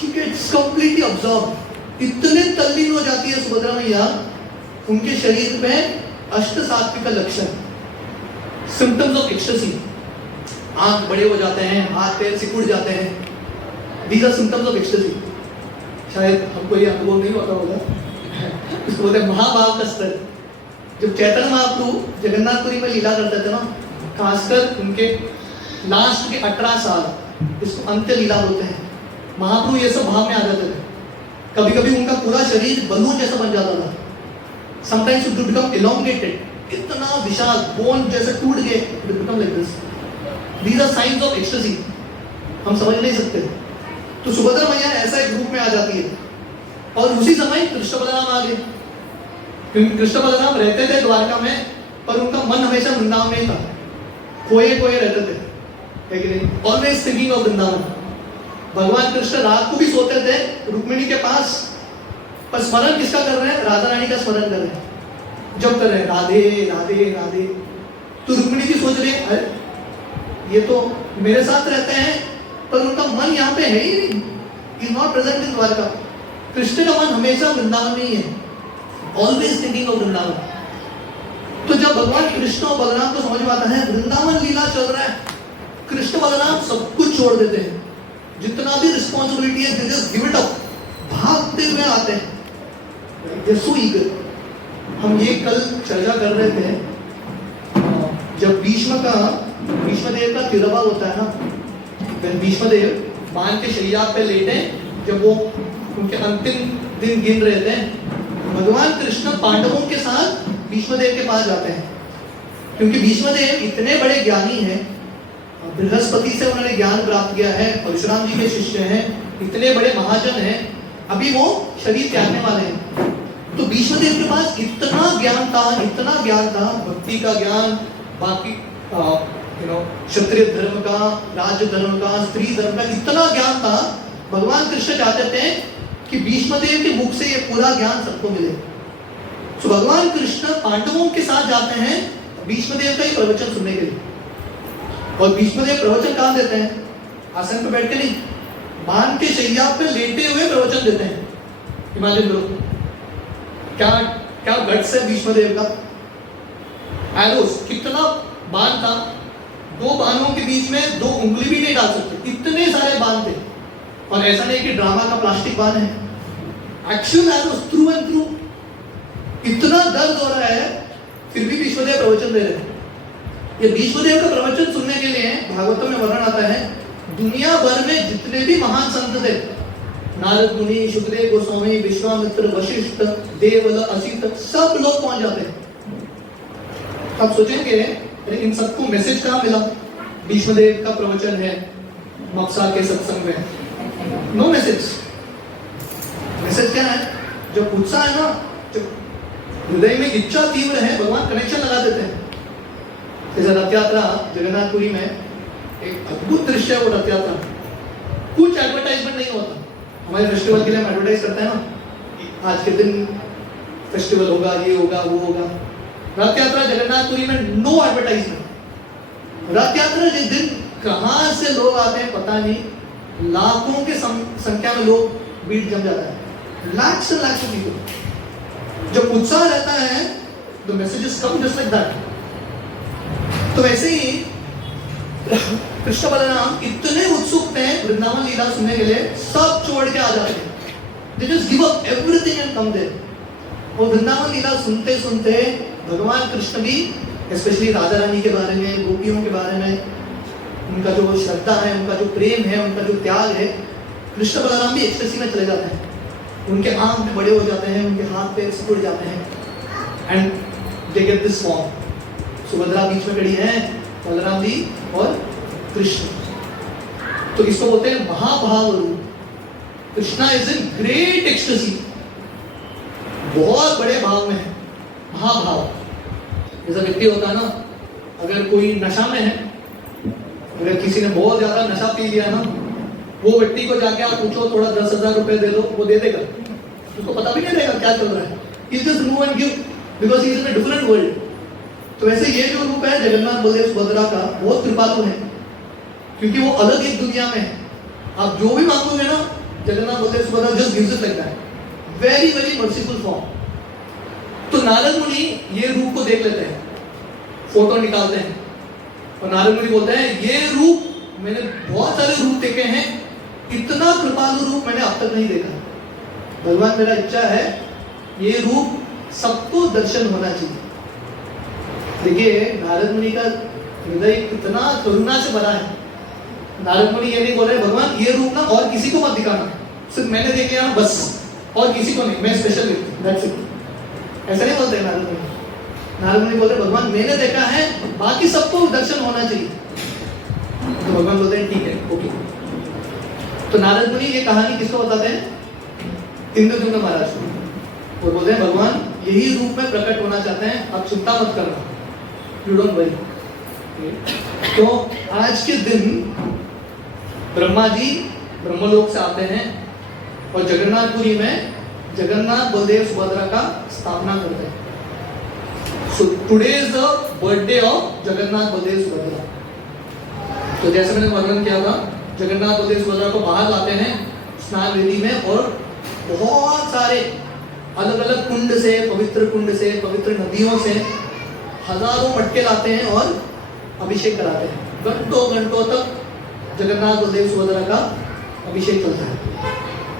she gets completely absorb. इतने तल्लीन हो जाती है सुभद्रा मैया, उनके शरीर में अष्ट सात्विक लक्षण, सिम्टम्स ऑफ एक्सटेसी। आंख बड़े हो जाते हैं, हाथ पैर सिकुड़ जाते हैं, these are symptoms of ecstasy। शायद हमको ये अनुभव नहीं होता होगा। इसको बोलते हैं महाभाव का स्तर। जब चैतन्य महाप्रभु जगन्नाथपुरी में लीला करते थे ना, खासकर उनके लास्ट के 18 साल, इसको अंत्य लीला बोलते हैं। महाप्रभु ये सब भाव में आ जाते थे। कभी कभी उनका पूरा शरीर बलून जैसा बन जाता था। Sometimes it would become elongated, इतना विशाल, बोन जैसे टूट गए, it would become like this. These are signs of ecstasy। हम समझ नहीं सकते। तो सुभद्रा मैया ऐसा एक रूप में आ जाती है और उसी समय कृष्ण बलराम आ गए, क्योंकि कृष्ण बलराम रहते थे द्वारका में, पर उनका मन हमेशा वृंदावन में ही था। खोए खोए रहते थे, है कि नहीं? Always thinking of Vrindavan. भगवान कृष्ण रात को भी सोते थे रुक्मिणी के पास, पर स्मरण किसका कर रहे हैं? राधा रानी का स्मरण कर रहे हैं, जब कर रहे हैं राधे राधे राधे। तो रुक्मिणी जी सोच रहे हैं ये तो मेरे साथ रहते हैं, पर उनका मन यहाँ पे है ही नहीं, is not present in Dwarka. Krishna का मन हमेशा वृंदावन में ही है, ऑलवेज थिंकिंग ऑफ वृंदावन। तो जब भगवान कृष्ण और बलराम को समझ में आता है वृंदावन लीला चल रहा है, कृष्ण बलराम सब कुछ छोड़ देते हैं, जितना भी रिस्पॉन्सिबिलिटी है they just give it up, भागते हुए आते हैं। दे सो ईगर। हम ये कल चर्चा कर रहे थे, जब भीष्म देव का तिरवा होता है ना, भीष्म देव बाण के शैया पे लेटे, जब वो उनके अंतिम दिन गिन रहे थे, भगवान कृष्ण पांडवों के साथ भीष्म देव के पास जाते हैं, क्योंकि भीष्म देव इतने बड़े ज्ञानी हैं, बृहस्पति से उन्होंने ज्ञान प्राप्त किया है, परशुराम जी के शिष्य हैं, इतने बड़े महाजन हैं, अभी वो शरीर त्यागने वाले हैं। तो भीष्म देव के पास इतना ज्ञान था, भक्ति का ज्ञान, बाकी क्षत्रिय धर्म का, राज्य धर्म का, स्त्री धर्म का, इतना ज्ञान था। भगवान कृष्ण चाहते थे कि भीष्म देव के मुख से ये पूरा ज्ञान सबको मिले। तो भगवान कृष्ण पांडवों के साथ जाते हैं भीष्म देव का ही प्रवचन सुनने के लिए। और भीष्म देव प्रवचन कहाँ देते हैं? आसन पर बैठ के नहीं, बाण के शैया पे लेटे हुए प्रवचन देते हैं। इमेजिन करो क्या गट्स है भीष्म देव का। एरोस, कितना बाण था, 2 बाणों के बीच में 2 उंगली भी नहीं डाल सकते, इतने सारे बाण थे। और ऐसा नहीं कि ड्रामा का प्लास्टिक बाण है, actual arrows, through and through. इतना दर्द हो रहा है, फिर भी भीष्मदेव प्रवचन दे रहे हैं। ये भीष्मदेव का प्रवचन सुनने के लिए भागवतम में वर्णन आता है, दुनिया भर में जितने भी महान संत थे, नारद मुनि, शुकदेव गोस्वामी, विश्वामित्र, वशिष्ठ, देवल, असित, सब लोग पहुंच जाते हैं। आप सोचेंगे इन सबको मैसेज कहाँ मिला? भीष्मदेव का प्रवचन है मक्सा के सत्संग में। Know message. मैसेज क्या है? जब उत्साह है ना, जब हृदय में इच्छा तीव्र है, भगवान कनेक्शन लगा देते हैं। जैसे रथ यात्रा जगन्नाथपुरी में एक अद्भुत दृश्य है, वो रथ यात्रा, कुछ एडवर्टाइजमेंट नहीं होता। हमारे फेस्टिवल के लिए हम एडवर्टाइज करते हैं ना, आज के दिन फेस्टिवल होगा, ये होगा, वो होगा। रथ यात्रा जगन्नाथपुरी में नो एडवर्टाइजमेंट। रथ यात्रा जिस दिन कहां से लोग आते हैं पता नहीं, लाखों के संख्या में लोग, भीड़ जम जाता है, lakhs and lakhs of people। जब उत्साह रहता है, the messages come just like that। तो वैसे ही कृष्ण बलराम इतने उत्सुक थे वृंदावन लीला सुनने के लिए, सब छोड़ के आ जाते हैं। They just give up everything and come there. और वृंदावन लीला सुनते सुनते भगवान कृष्ण भी, स्पेशली राधा रानी के बारे में, गोपियों के बारे में, उनका जो श्रद्धा है, उनका जो प्रेम है, उनका जो त्याग है, कृष्ण बलराम भी एक्सटेसी में चले जाते हैं। उनके आंख में बड़े हो जाते हैं, उनके हाथ पे सिकुड़ जाते हैं, and they get this form. Subhadra बीच में खड़ी है, बलराम जी और कृष्ण। तो इसको बोलते हैं महाभाव रूप। Krishna is in great ecstasy, बहुत बड़े भाव में है, महाभाव। जैसा व्यक्ति होता है ना, अगर कोई नशा में है, अगर किसी ने बहुत ज्यादा नशा पी लिया ना, वो व्यक्ति को जाके आप पूछो थोड़ा 10,000 रुपए दे दो, वो दे देगा, उसको पता भी नहीं देगा क्या चल रहा है। He just move and give because he is in a different world. तो वैसे ये जो रूप है जगन्नाथ बलदेव सुभद्रा का, बहुत कृपालु है, क्योंकि वो अलग एक दुनिया में है। आप जो भी मांगोगे ना, Jagannath Baldev Subhadra just gives it like that. Very very merciful form. तो नारद मुनि ये रूप को देख लेते हैं, फोटो निकालते हैं, और नारद मुनि बोलते हैं ये रूप मैंने बहुत सारे रूप देखे हैं, इतना कृपालु रूप मैंने अब तक नहीं देखा। भगवान मेरा इच्छा है ये रूप सबको दर्शन होना चाहिए। देखिए नारद मुनि का हृदय कितना करुणा से भरा है। नारद मुनि ये नहीं बोल रहे भगवान ये रूप ना और किसी को मत दिखाना, सिर्फ मैंने देख लिया बस, और किसी को नहीं, मैं स्पेशल दैट्स इट, ऐसा नहीं बोलते नारद मुनि। नारद मुनि बोल रहे भगवान मैंने देखा है, बाकी सबको दर्शन होना चाहिए। तो भगवान बोलते हैं ठीक है, ओके। तो नारद मुनि ये कहानी किसको बताते हैं? इंद्रद्युम्न महाराज को। और बोलते हैं भगवान यही रूप में प्रकट होना चाहते हैं, आप चिंता मत करना, यू डोंट वरी। तो आज के दिन ब्रह्मा जी ब्रह्मलोक से आते हैं और जगन्नाथपुरी में जगन्नाथ बलदेव सुभद्रा का स्थापना करते हैं। So today is the birthday of Jagannath Baldev Subhadra. तो जैसे मैंने वर्णन किया था, जगन्नाथ बलदेव सुभद्रा को बाहर लाते हैं स्नान वेदी में, और बहुत सारे अलग अलग कुंड से, पवित्र नदियों से हजारों मटके लाते हैं और अभिषेक कराते हैं। घंटों घंटों तक जगन्नाथ बलदेव सुभद्रा का अभिषेक चलता है,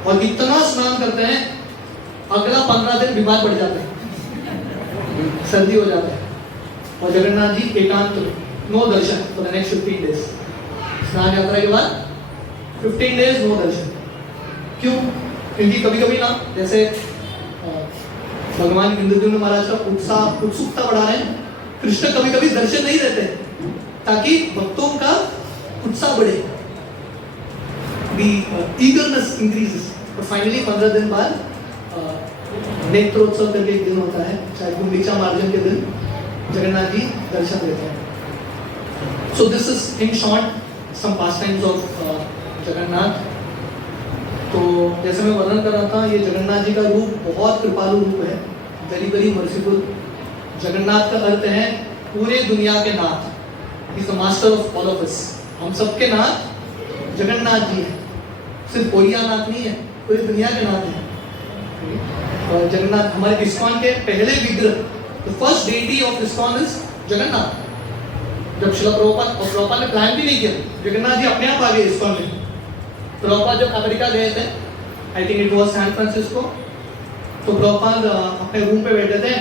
और इतना स्नान करते हैं अगला 15 दिन बीमार पड़ जाते हैं, सर्दी हो जाता है, और जगन्नाथ जी एकांत no darshan for the next 15 days. Snana Yatra के बाद 15 डेज नो दर्शन। क्यों? क्योंकि कभी कभी ना, जैसे भगवान इंद्रद्युम्न महाराज का उत्सुकता बढ़ा रहे हैं, कृष्ण कभी कभी दर्शन नहीं देते ताकि भक्तों का उत्साह बढ़े, the eagerness increases। और फाइनली 15 दिन बाद नेत्रोत्सव करके एक दिन होता है, शायद गुंडीचा मार्जन के दिन जगन्नाथ जी दर्शन देते हैं। So this is in short some pastimes of Jagannath. तो जैसे मैं वर्णन कर रहा था, ये जगन्नाथ जी का रूप बहुत कृपालु रूप है, वेरी वेरी मर्सीफुल। जगन्नाथ का अर्थ है पूरे दुनिया के नाथ, he is the master of all of us. हम सबके नाथ जगन्नाथ जी हैं, सिर्फ कोरिया नाथ नहीं है, पूरी दुनिया के नाथ हैं। और जगन्नाथ हमारे इस्कॉन के पहले विग्रह, the first deity of ISKCON is Jagannath. जब श्रील प्रभुपाद ने प्लान भी नहीं किया, जगन्नाथ जी अपने आप आ गए इस्कॉन में। प्रभुपाद जब अमेरिका गए थे, I think it was San Francisco, तो प्रभुपाद अपने रूम पे बैठे थे,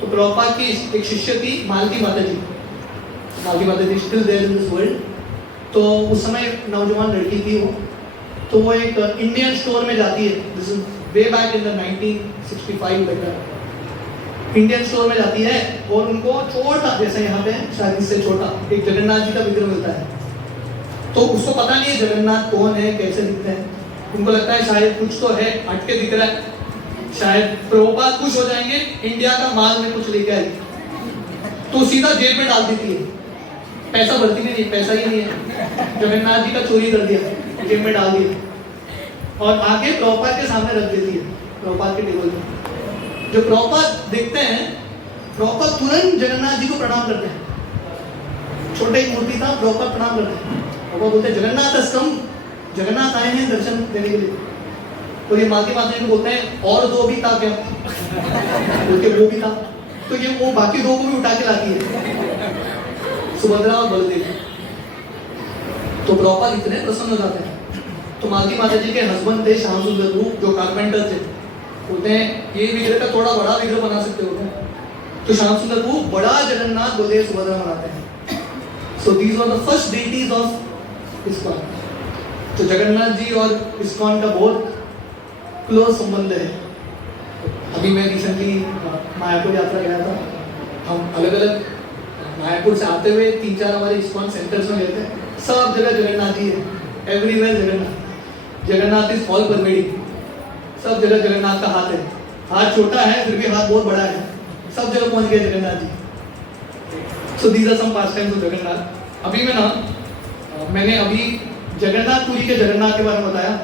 तो प्रभुपाद की एक शिष्य थी मालती माता जी। Malati Mata ji still there in this world. तो उस समय नौजवान लड़की थी वो, तो वो एक इंडियन स्टोर में जाती है, this is way back in the 1965 तक। इंडियन स्टोर में जाती है और उनको छोटा, जैसे यहाँ पे शायद इससे छोटा एक जगन्नाथ जी का विग्रह मिलता है। तो उसको पता नहीं है जगन्नाथ कौन है, कैसे दिखते हैं। उनको लगता है शायद कुछ तो है, हटके दिख रहा है, शायद प्रभुपाद खुश हो जाएंगे, इंडिया का माल में कुछ लेके आएगी, तो सीधा जेब में डाल देती है। पैसा भरती नहीं, पैसा ही नहीं है, जगन्नाथ जी का चोरी कर दिया, जेब में डाल दिया, और आके प्रभुपाद के सामने रख देती है, प्रभुपाद के टेबल में। जो प्रभुपाद देखते हैं, प्रभुपाद तुरंत जगन्नाथ जी को प्रणाम करते हैं। छोटे एक मूर्ति था, प्रभुपाद प्रणाम करते हैं, प्रभुपाद बोलते हैं जगन्नाथ कम, जगन्नाथ आए हैं दर्शन देने के लिए। और ये मालती माता जी को बोलते हैं और दो भी था क्या? बोलते वो भी था, तो ये वो बाकी दो को भी उठा के लाती है। सुभद्रा और बलदेव। तो प्रभुपाद इतने प्रसन्न हो जाते हैं। तो मालती माता जी के हस्बैंड थे श्याम सुंदर रूप, जो कारपेंटर थे, बोलते हैं ये विग्रह का थोड़ा बड़ा विग्रह बना सकते हो क्या? तो श्याम सुंदर रूप बड़ा जगन्नाथ बलदेव सुभद्रा बनाते हैं। So these are the first deities of ISKCON. तो जगन्नाथ जी और इस्कॉन का बहुत क्लोज संबंध है। अभी मैं रिसेंटली मायापुर यात्रा गया था। हम अलग अलग मायापुर से आते हुए 3-4 हमारे इस्कॉन सेंटर्स में गए थे। सब जगह जगन्नाथ जी है, everywhere Jagannath. Jagannath is all pervading. सब जगह जगन्नाथ का हाथ है। हाथ छोटा है फिर भी हाथ बहुत बड़ा है। सब जगह पहुंच गए Jagannath ji. So these are some pastimes of Jagannath. अभी मैंने अभी जगन्नाथपुरी के जगन्नाथ के बारे में बताया।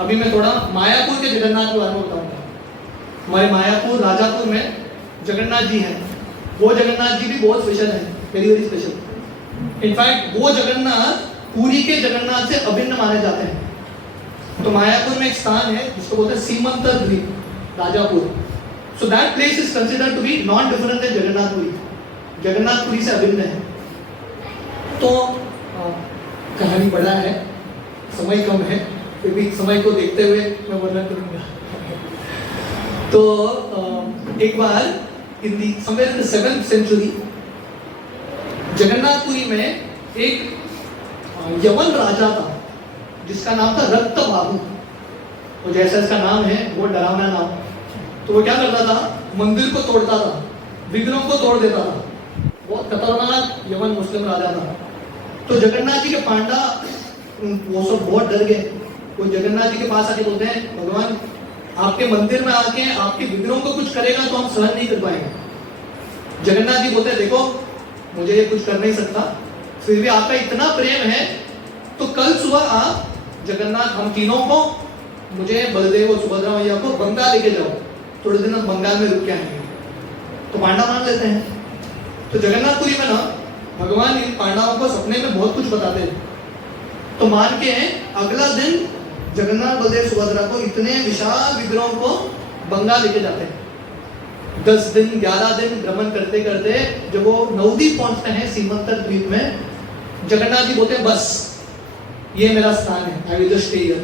अभी मैं थोड़ा मायापुर के जगन्नाथ के बारे में बताऊंगा। हमारे मायापुर राजापुर में जगन्नाथ जी हैं। वो जगन्नाथ जी भी बहुत स्पेशल है, वेरी वेरी स्पेशल। इनफैक्ट वो जगन्नाथ पुरी के जगन्नाथ से अभिन्न माने जाते हैं। तो मायापुर में एक स्थान है जिसको बोलते हैं Simantar Dweep, Rajapur. So that place is considered to be non different than Jagannathpuri. Jagannathpuri से अभिन्न है। तो कहानी बड़ा है, समय कम है, फिर भी समय को देखते हुए मैं वर्णन करूंगा। तो एक बार in the somewhere in the 7th century Jagannathpuri में एक यवन राजा था जिसका नाम था रक्तबाहु। और जैसा इसका नाम है वो डरावना नाम। तो वो क्या करता था, मंदिर को तोड़ता था, विग्रहों को तोड़ देता था। बहुत खतरनाक यवन मुस्लिम राजा था। तो जगन्नाथ जी के पांडा वो सब बहुत डर गए। वो जगन्नाथ जी के पास आके बोलते हैं, भगवान आपके मंदिर में आके आपके विग्रहों को कुछ करेगा तो हम सहन नहीं कर पाएंगे। जगन्नाथ जी बोलते हैं, देखो मुझे ये कुछ कर नहीं सकता, फिर भी आपका इतना प्रेम है तो कल सुबह आप जगन्नाथ हम तीनों को, मुझे बलदेव और सुभद्रा मैया को बंगाल लेके जाओ, थोड़े दिन हम बंगाल में रुक के आएंगे। तो पांडा मान लेते हैं। तो जगन्नाथपुरी में ना भगवान इन पांडवों को सपने में बहुत कुछ बताते हैं। तो मान के अगला दिन जगन्नाथ बलदेव सुभद्रा को इतने विशाल विग्रहों को बंगाल लेके जाते हैं। 10 दिन 11 दिन भ्रमण करते करते जब वो नवद्वीप पहुंचते हैं सीमंतर द्वीप में, जगन्नाथ जी बोलते हैं बस ये मेरा स्थान है, I will just stay here.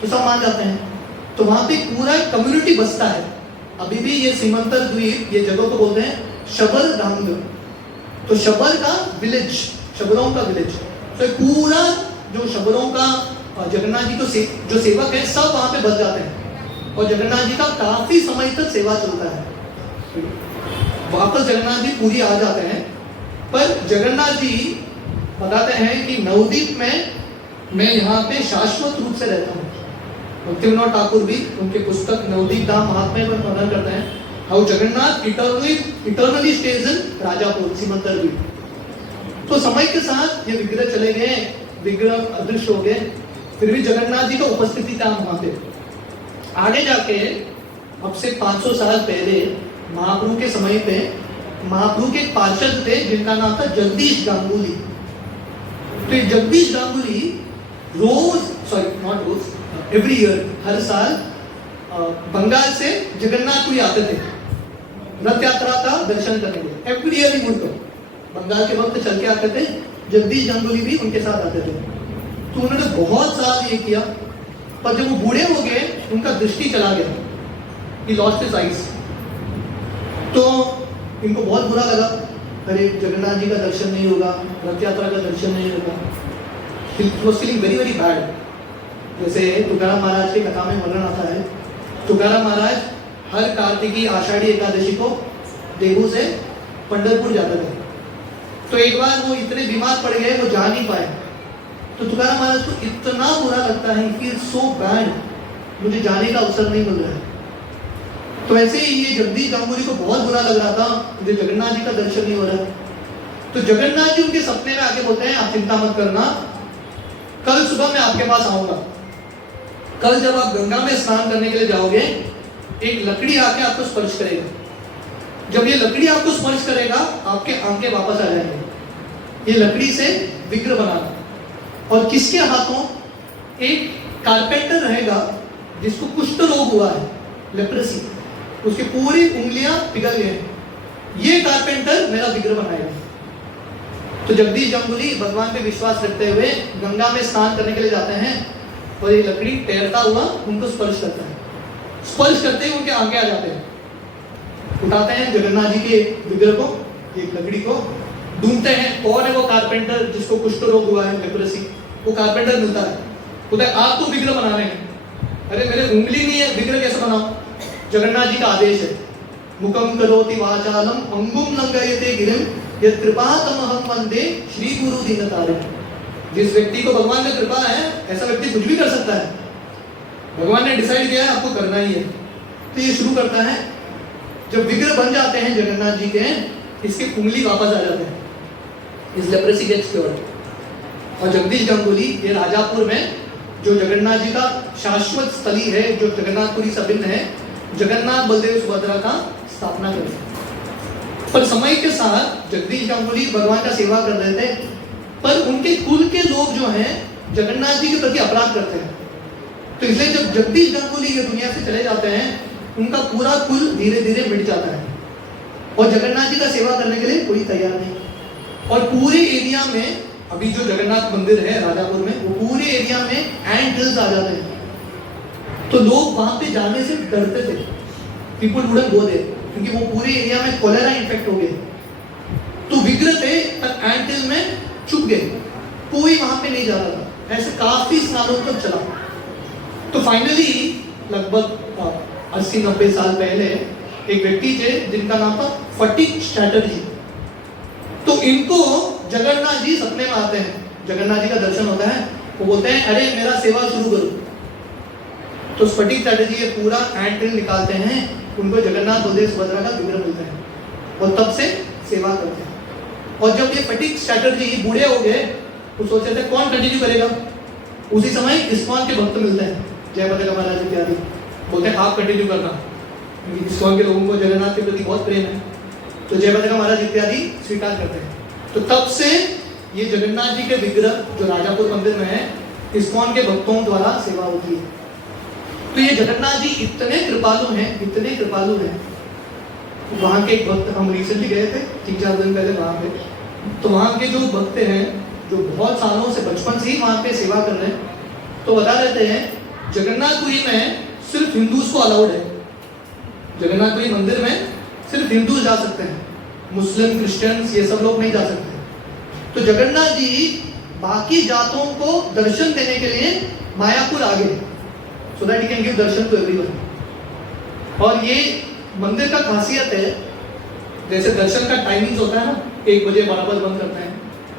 तो सब मान जाते हैं। तो वहां पे पूरा कम्युनिटी बसता है। अभी भी ये सीमंतर द्वीप, ये जगह को बोलते हैं शबर धांग। तो शबर का विलेज, शबरों का विलेज। तो पूरा जो शबरों का जगन्नाथ जी को जो सेवक है सब वहां पे बस जाते हैं। और जगन्नाथ जी का काफी समय तक सेवा चलता है। वापस जगन्नाथ जी पूरी आ जाते हैं। पर जगन्नाथ जी बताते हैं कि नवद्वीप में मैं यहाँ पे शाश्वत रूप से रहता हूँ। भक्तिविनोद ठाकुर भी उनके पुस्तक नवद्वीप धाम महात्म्य में वर्णन करते हैं हाउ जगन्नाथ इटर्नली स्टेज इन राजापुर सीमंतर द्वीप। तो समय के साथ ये विग्रह चले गए, विग्रह अदृश्य हो गए, फिर भी जगन्नाथ जी का उपस्थिति था वहां पे। आगे जाके अब से 500 साल पहले महाप्रभु के समय पे महाप्रभु के एक पार्षद थे जिनका नाम था जगदीश गांगुली। तो ये जगदीश गांगुली एवरी ईयर, हर साल बंगाल से जगन्नाथपुरी आते थे रथ यात्रा का दर्शन करने के लिए। एवरी ईयर ही उनको बंगाल के वक्त चल के आते थे। जगदीश गांगुली भी उनके साथ आते थे। तो उन्होंने बहुत साल ये किया, पर जब वो बूढ़े हो गए उनका दृष्टि चला गया, he lost his eyes। तो इनको बहुत बुरा लगा, अरे जगन्नाथ जी का दर्शन नहीं होगा, रथ यात्रा का दर्शन नहीं होगा। He was feeling very very bad। जैसे तुकाराम महाराज की कथा में वर्णन आता है, तुकाराम महाराज हर कार्तिकी आषाढ़ी एकादशी को देहू से पंढरपुर जाते थे। तो एक बार वो इतने बीमार पड़ गए, वो जा नहीं पाए। तो तुकाराम महाराज को इतना बुरा लगता है कि सो बैड, मुझे जाने का अवसर नहीं मिल रहा है। तो ऐसे ही ये जगदीश गांगुली को बहुत बुरा लग रहा था, मुझे जगन्नाथ जी का दर्शन नहीं हो रहा। तो जगन्नाथ जी उनके सपने में आके बोलते हैं, आप चिंता मत करना, कल सुबह मैं आपके पास आऊंगा। कल जब आप गंगा में स्नान करने के लिए जाओगे, एक लकड़ी आके आपको स्पर्श करेगा। जब ये लकड़ी आपको स्पर्श करेगा, आपके आंखें वापस आ जाएंगे। ये लकड़ी से विग्रह बनाना, और किसके हाथों? एक कारपेंटर रहेगा जिसको कुष्ठ रोग हुआ है, लेप्रेसी, उसकी पूरी उंगलियां पिघल गए। ये कारपेंटर मेरा विग्रह बनाएगा। तो जगदीश गांगुली भगवान पे विश्वास रखते हुए गंगा में स्नान करने के लिए जाते हैं और ये लकड़ी तैरता हुआ उनको स्पर्श करता है। स्पर्श करते ही उनके आगे आ जाते हैं, उठाते हैं जगन्नाथ जी के विग्रह को, एक लकड़ी को, ढूंढते हैं कौन है वो कारपेंटर जिसको कुष्ठ रोग हुआ है, लेप्रेसी। वो कारपेंटर मिलता है, बोलता है आप तो विग्रह बना रहे हैं। अरे मेरे उंगली नहीं है, विग्रह कैसे बनाऊं? जगन्नाथ जी का आदेश है, मुखम करोति वाचालम अंगुम लंघयते गिरिम यत् कृपातमहं वंदे श्री गुरु दीनतारिण। जिस व्यक्ति को भगवान की कृपा है, ऐसा व्यक्ति कुछ भी कर सकता है। भगवान ने डिसाइड किया है आपको करना ही है। तो ये शुरू करता है, जब विग्रह बन जाते हैं जगन्नाथ जी के, इसके उंगली वापस आ जाते हैं, इस लेप्रेसी गेट्स क्योर्ड। और जगदीश गांगुली ये राजापुर में जो जगन्नाथ जी का शाश्वत स्थली है, जो जगन्नाथपुरी सभिन्न है, जगन्नाथ बलदेव सुभद्रा का स्थापना करते हैं। पर समय के साथ जगदीश गांगुली भगवान का सेवा कर रहे थे, पर उनके कुल के लोग जो हैं जगन्नाथ जी के प्रति अपराध करते हैं। तो इसलिए जब जगदीश गांगुली ये दुनिया से चले जाते हैं, उनका पूरा कुल धीरे धीरे मिट जाता है और जगन्नाथ जी का सेवा करने के लिए कोई तैयार नहीं। और पूरे एरिया में, अभी जो जगन्नाथ मंदिर है राजापुर में, वो पूरे एरिया में एंट हिल्स आ जाते हैं। तो लोग वहां पे जाने से डरते थे, पीपल वुडंट गो देयर, क्योंकि वो पूरे एरिया में कोलेरा इन्फेक्ट हो गए। तो विग्रह थे पर एंट हिल में छुप गए, कोई वहां पे नहीं जा रहा था। ऐसे काफी सालों तक चला। तो फाइनली लगभग 80-90 साल पहले एक व्यक्ति थे जिनका नाम था फटिक चैटर्जी। तो इनको जगन्नाथ जी सपने में आते हैं, जगन्नाथ जी का दर्शन होता है, वो बोलते हैं अरे मेरा सेवा शुरू करो। तो फटिक चैटर्जी ये पूरा एंट हिल निकालते हैं, उनको जगन्नाथ बलदेव सुभद्रा का विग्रह मिलता है और तब से सेवा करते हैं। और जब ये फटिक चैटर्जी बूढ़े हो गए, वो सोचते थे कौन कंटिन्यू करेगा। उसी समय इस्कॉन के भक्त मिलते हैं, जयपताका महाराज इत्यादि, बोलते हैं आप कंटिन्यू करना, क्योंकि इस्कॉन के लोगों को जगन्नाथ के प्रति बहुत प्रेम है। तो जयपताका महाराज इत्यादि स्वीकार करते हैं। तो तब से ये जगन्नाथ जी के विग्रह जो राजापुर मंदिर में है, इस्कॉन के भक्तों द्वारा सेवा होती है। तो ये जगन्नाथ जी इतने कृपालु हैं, इतने कृपालु हैं। वहाँ के एक भक्त, हम रिसेंटली गए थे 3-4 दिन पहले वहाँ पे, तो वहाँ के जो भक्त हैं जो बहुत सालों से, बचपन से ही वहाँ पे सेवा कर रहे हैं, तो बता देते हैं जगन्नाथपुरी में सिर्फ हिंदूज को अलाउड है। जगन्नाथपुरी मंदिर में सिर्फ हिंदू जा सकते हैं, मुस्लिम क्रिश्चियंस ये सब लोग नहीं जा सकते। तो जगन्नाथ जी बाकी जातों को दर्शन देने के लिए मायापुर आ गए, so that he can give darshan to everyone. और ये मंदिर का खासियत है, जैसे दर्शन का टाइमिंग होता है ना, 1 बजे बराबर बंद करते हैं,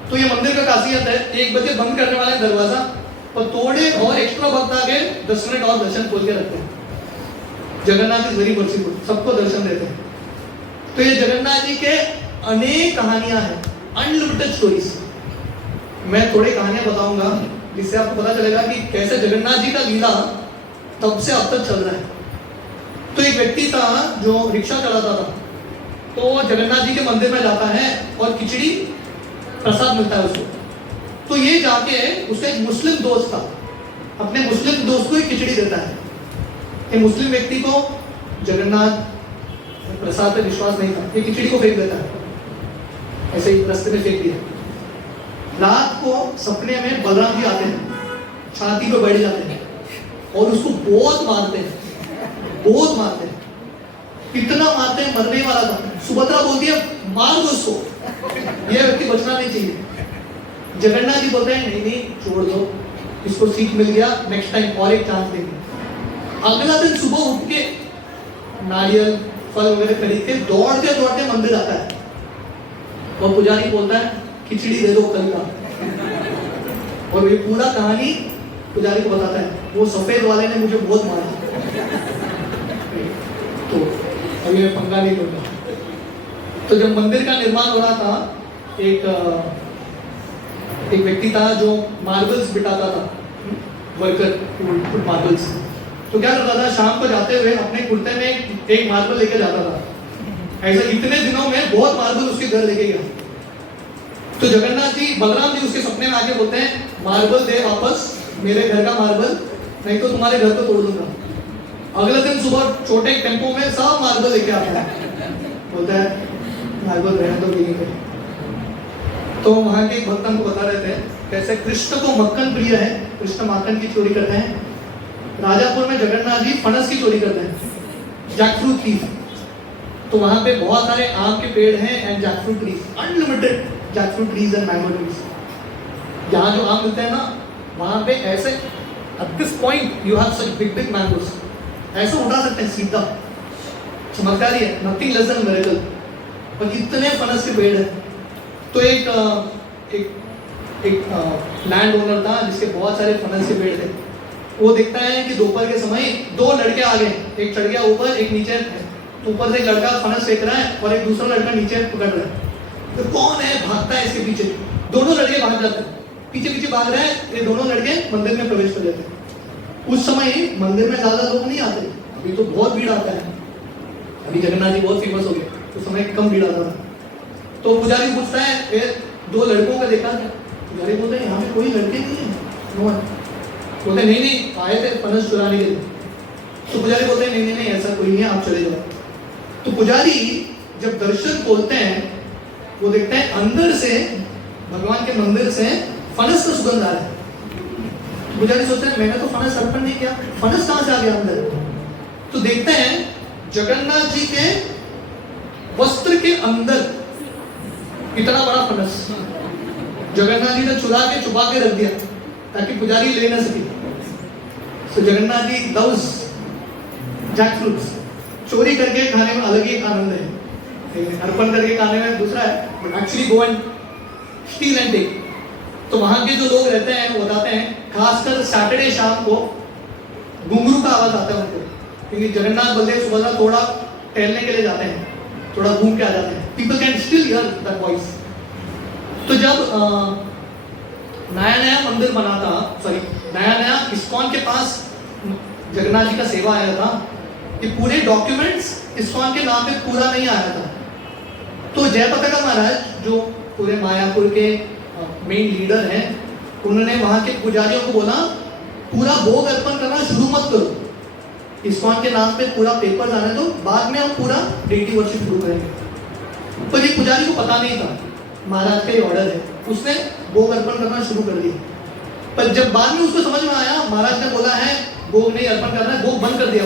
तो ये मंदिर का खासियत है 1 बजे बंद करने वाला है दरवाजा, और थोड़े और एक्स्ट्रा वक्त आगे 10 मिनट और दर्शन खोल के रखते हैं। जगन्नाथ इज वेरी मर्सीफुल, सबको दर्शन देते हैं। तो ये जगन्नाथ जी के अनेक कहानियां हैं, अनलिमिटेड स्टोरीज। मैं थोड़ी कहानियां बताऊंगा जिससे आपको पता चलेगा कि कैसे जगन्नाथ जी का लीला तब से अब तक चल रहा है। तो एक व्यक्ति था जो रिक्शा चलाता था, तो जगन्नाथ जी के मंदिर में जाता है और खिचड़ी प्रसाद मिलता है उसको। तो ये जाके उसका एक मुस्लिम दोस्त था, अपने मुस्लिम दोस्त को ही खिचड़ी देता है। एक मुस्लिम व्यक्ति को जगन्नाथ प्रसाद पे विश्वास नहीं था, ये खिचड़ी को फेंक देता है, ऐसे ही रास्ते में फेंक दिया। रात को सपने में बलराम जी आते हैं, छाती पे बैठ जाते हैं और उसको बहुत मारते हैं, बहुत मारते हैं, इतना मारते हैं मरने वाला था। सुभद्रा बोलती है मार दो उसको, यह व्यक्ति बचना नहीं चाहिए। जगन्नाथ जी बोलते हैं नहीं नहीं छोड़ दो, इसको सीख मिल गया, नेक्स्ट टाइम और एक चांस देंगे। अगला दिन सुबह उठ के नारियल फल वगैरह खरीद के दौड़ते दौड़ते मंदिर आता है और पुजारी बोलता है खिचड़ी दे दो कल का। और ये पूरा कहानी पुजारी को बताता है, वो सफेद वाले ने मुझे बहुत मारा, तो अभी मैं पंगा नहीं लूंगा। तो जब मंदिर का निर्माण हो रहा था, एक व्यक्ति था जो मार्बल्स बिठाता था, वर्कर मार्बल्स। तो क्या करता था, शाम को जाते हुए अपने कुर्ते में एक मार्बल लेके जाता था। ऐसे इतने दिनों में बहुत मार्बल उसके घर लेके गया। तो जगन्नाथ जी, बलराम जी उसके सपने में आके बोलते हैं मार्बल दे वापस, मेरे घर का मार्बल, नहीं तो तुम्हारे घर को तोड़ दूंगा। अगले दिन सुबह छोटे टेम्पो में सब मार्बल लेके आता है, बोलता है मार्बल रहने दो कहीं पे। तो वहाँ के भक्त हमको बता रहे थे कैसे कृष्ण को मक्खन प्रिय है, कृष्ण माखन की चोरी करते हैं। राजापुर में जगन्नाथ जी फणस की चोरी करते हैं, जैकफ्रूट की। तो वहाँ पे बहुत सारे आम के पेड़ हैं and jackfruit trees, unlimited jackfruit trees and mango trees. यहाँ जो आम मिलते हैं ना, वहाँ पे ऐसे at this point you have such big mangoes, ऐसे उठा सकते हैं सीधा, चमत्कार ही है, nothing less than miracle। और इतने फणस के पेड़ हैं। तो एक लैंड ओनर था जिसके बहुत सारे फणस के पेड़ थे। वो देखता है कि दोपहर के समय दो लड़के आ गए, एक चढ़ गया ऊपर, एक नीचे। तो ऊपर से एक लड़का फणस फेंक रहा है और एक दूसरा लड़का नीचे पकड़ रहा है। तो कौन है भागता है इसके पीछे, दोनों लड़के भाग जाते हैं, पीछे पीछे भाग रहे हैं। ये दोनों लड़के मंदिर में प्रवेश कर जाते हैं। उस समय मंदिर में ज्यादा लोग नहीं आते, अभी तो बहुत भीड़ आता है। अभी जगन्नाथ जी बहुत फेमस हो गए, उस समय कम भीड़ आता था। तो पुजारी पूछता है ये दो लड़कों का देखा क्या? पुजारी बोलते हैं यहाँ पे कोई लड़के नहीं है, नो है। बोलते नहीं आए थे फणस चुराने के लिए। तो पुजारी बोलते हैं नहीं ऐसा कोई नहीं है, आप चले जाओ। तो पुजारी जब दर्शन खोलते हैं वो देखते हैं अंदर से भगवान के मंदिर से फणस का सुगंध आ रहा है। तो पुजारी सोचते हैं मैंने तो फणस अर्पण नहीं किया, फणस कहां से आ गया अंदर? तो देखते हैं जगन्नाथ जी के वस्त्र के अंदर इतना बड़ा फणस जगन्नाथ जी ने चुरा के छुपा के रख दिया ताकि पुजारी ले ना सके। तो जगन्नाथ जी लव्स जैकफ्रूट्स, चोरी करके खाने में अलग ही आनंद है, अर्पण करके खाने में दूसरा है, but actually go and steal and take. तो वहां के जो लोग रहते हैं वो बताते हैं खासकर सैटरडे शाम को घुंघरू का आवाज आता है उनको, क्योंकि जगन्नाथ बलदेव सुभद्रा थोड़ा टहलने के लिए जाते हैं, थोड़ा घूम के आ जाते हैं। People can still here that voice. तो जब नया मंदिर बना था, सॉरी नया इस्कॉन के पास जगन्नाथ जी का सेवा आया था, ये पूरे डॉक्यूमेंट्स इस्कॉन के नाम पे पूरा नहीं आया था। तो जयपताका महाराज जो पूरे मायापुर के मेन लीडर हैं, उन्होंने वहां के पुजारियों को बोला पूरा भोग अर्पण करना शुरू मत करो, इस्कॉन के नाम पे पूरा पेपर आने दो, बाद में हम पूरा डेटी वर्शिप शुरू करेंगे। पर ये पुजारी को पता नहीं था महाराज का ये ऑर्डर है, उसने भोग अर्पण करना शुरू कर दिया। पर जब बाद में उसको समझ में आया महाराज ने बोला है भोग नहीं अर्पण करना है, भोग बंद कर दिया,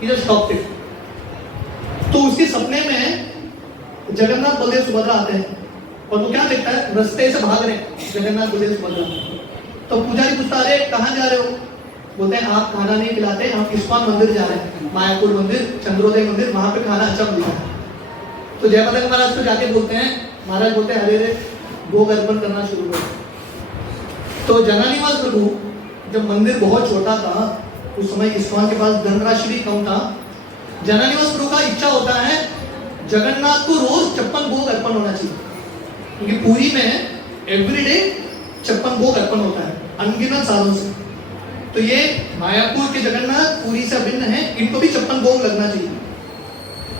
he just stopped it। तो उसके सपने में जगन्नाथ बलदेव सुभद्रा आते हैं और वो क्या देखता है, रास्ते से भाग रहे हैं जगन्नाथ बलदेव सुभद्रा। तो पुजारी पूछता अरे कहाँ जा रहे हो? बोलते हैं आप खाना नहीं खिलाते, हम इस्कॉन मंदिर जा रहे हैं, मायापुर मंदिर, चंद्रोदय मंदिर, वहां पे खाना अच्छा मिलता है। तो जयपताका महाराज को जाके बोलते हैं, महाराज बोलते हैं अरे भोग अर्पण करना शुरू करो। तो जगन्नाथ प्रभु जब मंदिर बहुत छोटा था, उस समय इस्कॉन के पास धनराशि भी कम था, जगन्नाथ प्रभु का इच्छा होता है जगन्नाथ को रोज 56 भोग अर्पण होना चाहिए, क्योंकि पुरी में एवरीडे 56 भोग अर्पण होता है अनगिनत सालों से। तो ये मायापुर के जगन्नाथ पुरी से भिन्न है, इनको भी 56 भोग लगना चाहिए।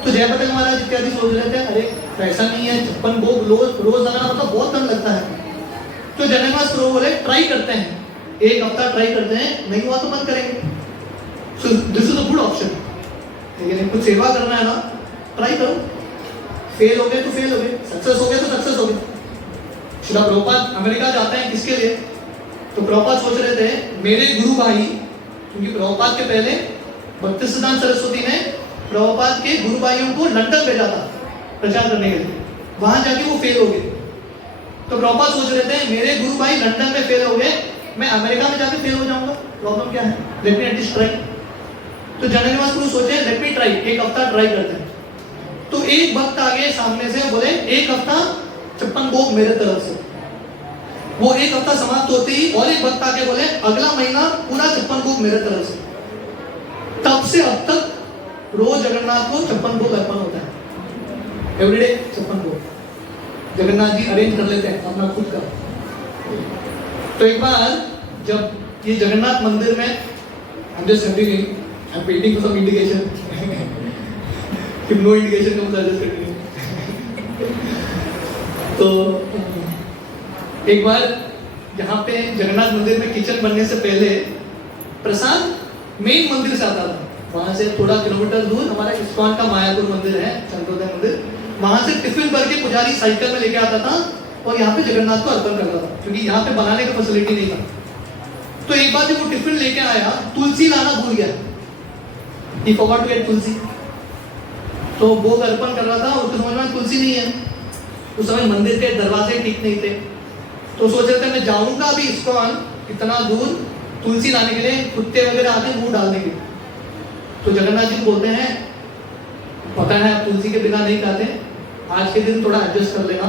तो जयपताका महाराज इत्यादि सोच रहे थे अरे पैसा नहीं है, 56 भोग रोज लगाना मतलब बहुत कम लगता है। तो जगन्नाथ प्रभु बोले ट्राई करते हैं, एक हफ्ता ट्राई करते हैं, नहीं हुआ तो बंद करेंगे। सो this is a good option, लेकिन कुछ सेवा करना है ना, ट्राई करो, फेल हो गए तो फेल हो गए, सक्सेस हो गए तो सक्सेस हो गए। श्रील प्रभुपाद अमेरिका जाते हैं किसके लिए? तो प्रभुपाद सोच रहे थे मेरे गुरु भाई, क्योंकि प्रभुपाद के पहले भक्तिसिद्धांत सरस्वती ने प्रभुपाद के गुरु भाइयों को लंदन भेजा था प्रचार करने के लिए, वहां जाके वो फेल हो गए। तो प्रभुपाद सोच रहे थे मेरे गुरु भाई लंदन में फेल हो गए, मैं अमेरिका में जाके फेल हो जाऊंगा, प्रॉब्लम क्या है, लेट मी एटलीस्ट ट्राई। तो जगन्नाथ प्रभु सोचे लेट मी ट्राई, एक हफ्ता ट्राई करते हैं। तो एक भक्त आगे सामने से बोले एक हफ्ता 56 भोग मेरे तरफ से। वो एक हफ्ता समाप्त होते ही और एक भक्त आके बोले अगला महीना पूरा 56 भोग मेरे तरफ से। तब से अब तक रोज जगन्नाथ को 56 भोग अर्पण होता है, एवरीडे 56 भोग जगन्नाथ जी अरेंज कर लेते हैं अपना खुद का। तो एक बार जब ये जगन्नाथ मंदिर में I'm just continuing, I'm waiting for some indication, if no indication comes I'll just continue। तो एक बार यहाँ पे जगन्नाथ मंदिर में किचन बनने से पहले प्रसाद मेन मंदिर से आता था, वहां से थोड़ा किलोमीटर दूर हमारा इस्कॉन का मायापुर मंदिर है, चंद्रोदय मंदिर, वहां से टिफिन भर के पुजारी साइकिल में लेके आता था और यहाँ पे जगन्नाथ को अर्पण करता था, क्योंकि यहाँ पे बनाने का फैसिलिटी नहीं था। तो एक बार जब वो टिफिन लेके आया, तुलसी लाना भूल गया। He forgot to get तुलसी। तो भोग अर्पण कर रहा था, उसको समझ में तुलसी नहीं है। उस समय मंदिर के दरवाजे ठीक नहीं थे, तो सोच रहे थे मैं जाऊंगा अभी इस्कॉन इतना दूर तुलसी लाने के लिए, कुत्ते वगैरह आते मुंह डालने के लिए। तो जगन्नाथ जी बोलते हैं, पता है आप तुलसी के बिना नहीं खाते, आज के दिन थोड़ा एडजस्ट कर लेना,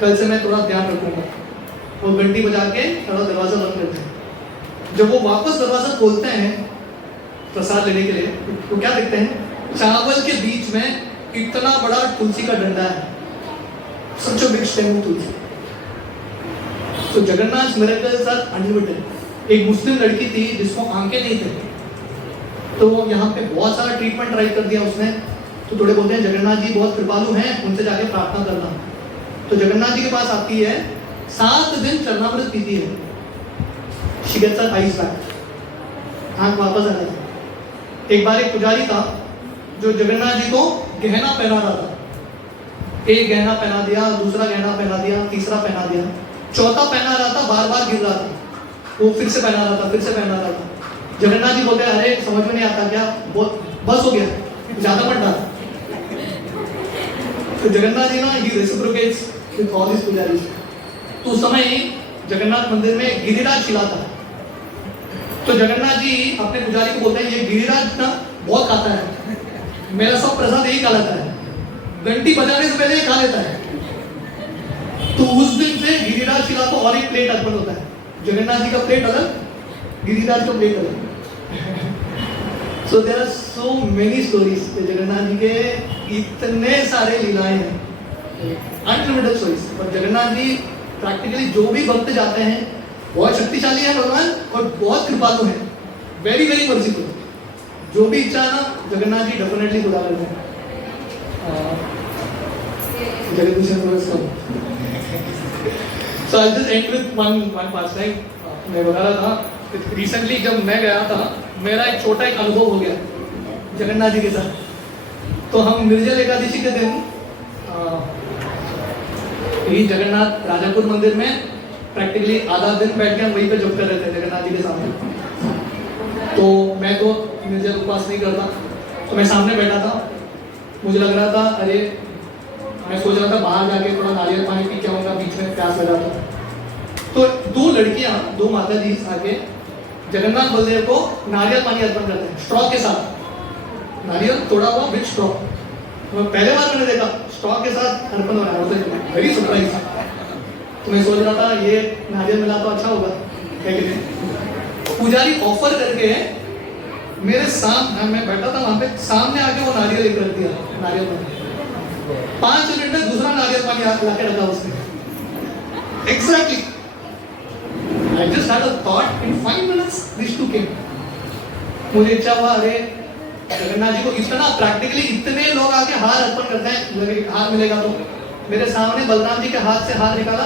कल से मैं थोड़ा ध्यान रखूंगा। और घंटी बजा के थोड़ा दरवाजा बंद करते हैं। जब वो वापस दरवाजा खोलते हैं प्रसाद लेने के लिए, तो क्या देखते हैं, चावल के बीच में इतना बड़ा तुलसी का डंडा है, सच बिग स्टेम तुलसी। तो जगन्नाथ मिरेकल्स आर अनलिमिटेड। एक मुस्लिम लड़की थी जिसको आंखें नहीं थे, तो यहाँ पे बहुत सारा ट्रीटमेंट ट्राई कर दिया उसने। तो थोड़े बोलते हैं जगन्नाथ जी बहुत कृपालु हैं, उनसे जाके प्रार्थना करना। तो जगन्नाथ जी के पास आती है, 7 दिन चरणामृत पीती है, she gets her eyes back, आंख वापस आ जाती है। एक बार एक पुजारी था जो जगन्नाथ जी को गहना पहना रहा था, एक गहना पहना दिया, दूसरा गहना पहना दिया, तीसरा पहना दिया, चौथा पहना रहा था, बार बार गिर रहा था, वो फिर से पहना रहा था, फिर से पहना रहा था। जगन्नाथ जी बोलते हैं, अरे समझ में नहीं आता क्या, बस हो गया, ज्यादा मत डाल। तो जगन्नाथ जी ना, he reciprocates with all his pujaris. तो उस समय जगन्नाथ मंदिर में गिरिराज खिलाता है। तो जगन्नाथ जी अपने पुजारी को बोलते हैं, ये गिरिराज ना बहुत खाता है, मेरा सब प्रसाद यही खा लेता है, घंटी बजाने से पहले ही खा लेता है। तो उस दिन से गिरिराज खिला को और एक प्लेट अर्पण होता है, जगन्नाथ जी का प्लेट अलग, गिरिराज का प्लेट अलग। So there are so many stories, Jagannath ji के इतने सारे लीलाएं हैं, अनलिमिटेड स्टोरीज। और जगन्नाथ जी प्रैक्टिकली जो भी भक्त जाते हैं, बहुत शक्तिशाली है भगवान और बहुत कृपालु है, वेरी वेरी मर्सीफुल। जो भी इच्छा है ना, जगन्नाथ जी डेफिनेटली पूरा करते हैं। So I'll just end with one pastime. मैं बता रहा था, रिसेंटली जब मैं गया था, मेरा एक छोटा एक अनुभव हो गया जगन्नाथ जी के साथ। तो हम निर्जल एकादशी के दिन जगन्नाथ राजापुर मंदिर में प्रैक्टिकली आधा दिन बैठ के हम वहीं पे जप कर रहे थे जगन्नाथ जी के सामने। तो मैं तो निर्जल उपवास नहीं करता, तो मैं सामने बैठा था, मुझे लग रहा था, अरे मैं सोच रहा था बाहर जाके थोड़ा नारियल पानी पी के आऊंगा, बीच में प्यास लगा था। तो 2 लड़कियां, 2 माता जी आके जगन्नाथ बलदेव को नारियल पानी अर्पण करते हैं स्ट्रॉ के साथ, नारियल तोड़ा हुआ विद स्ट्रॉ। तो पहले बार मैंने देखा स्ट्रॉ के साथ अर्पण हो रहा है, वेरी सरप्राइज। तो मैं सोच रहा था ये नारियल मिला तो अच्छा होगा, है कि नहीं। पुजारी ऑफर करके मेरे सामने, मैं बैठा था वहां पे, सामने आके वो नारियल लेकर रख दिया, नारियल पानी। 5 मिनट में दूसरा नारियल पानी लाके रखा उसने। Exactly, I just had a thought, in 5 minutes these two came. मुझे इच्छा हुआ, अरे जगन्नाथ जी को इतना प्रैक्टिकली इतने लोग आके हार अर्पण करते हैं, लगे हार मिलेगा तो। मेरे सामने बलराम जी के हाथ से हार निकाला,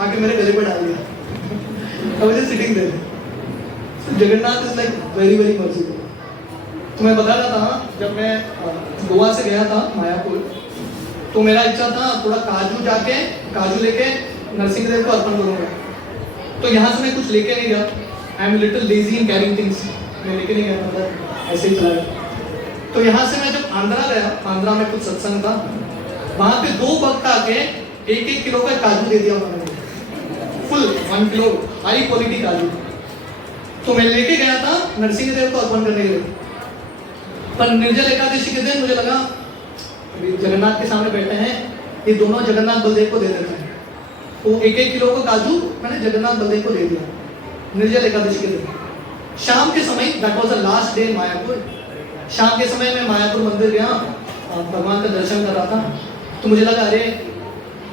आके मेरे गले पे डाल दिया। I was just sitting there. So Jagannath is like very very merciful. तो मैं बता रहा था, जब मैं गोवा से गया था मायापुर, तो मेरा इच्छा था थोड़ा काजू लेके नरसिंह देव को अर्पण करूंगा। तो यहाँ से मैं कुछ लेके नहीं गया, I am little lazy in carrying things, मैं लेके नहीं गया, मतलब ऐसे ही चला गया। तो यहाँ से मैं जब आंध्रा गया, आंध्रा में कुछ सत्संग था, वहाँ पे 2 भक्त आके 1-1 किलो का काजू दे दिया उन्होंने, फुल 1 किलो हाई क्वालिटी काजू। तो मैं लेके गया था नरसिंह देव को अर्पण करने के लिए। पर निर्जल एकादशी के दिन मुझे लगा जगन्नाथ के सामने बैठे हैं, ये दोनों जगन्नाथ बलदेव को दे देते हैं। तो 1-1 किलो का काजू मैंने जगन्नाथ बलदेव को दे दिया निर्जल एकादशी के दिन। शाम के समय, that was the last day Mayapur, शाम के समय मैं मायापुर मंदिर गया, भगवान का दर्शन कर रहा था। तो मुझे लगा, अरे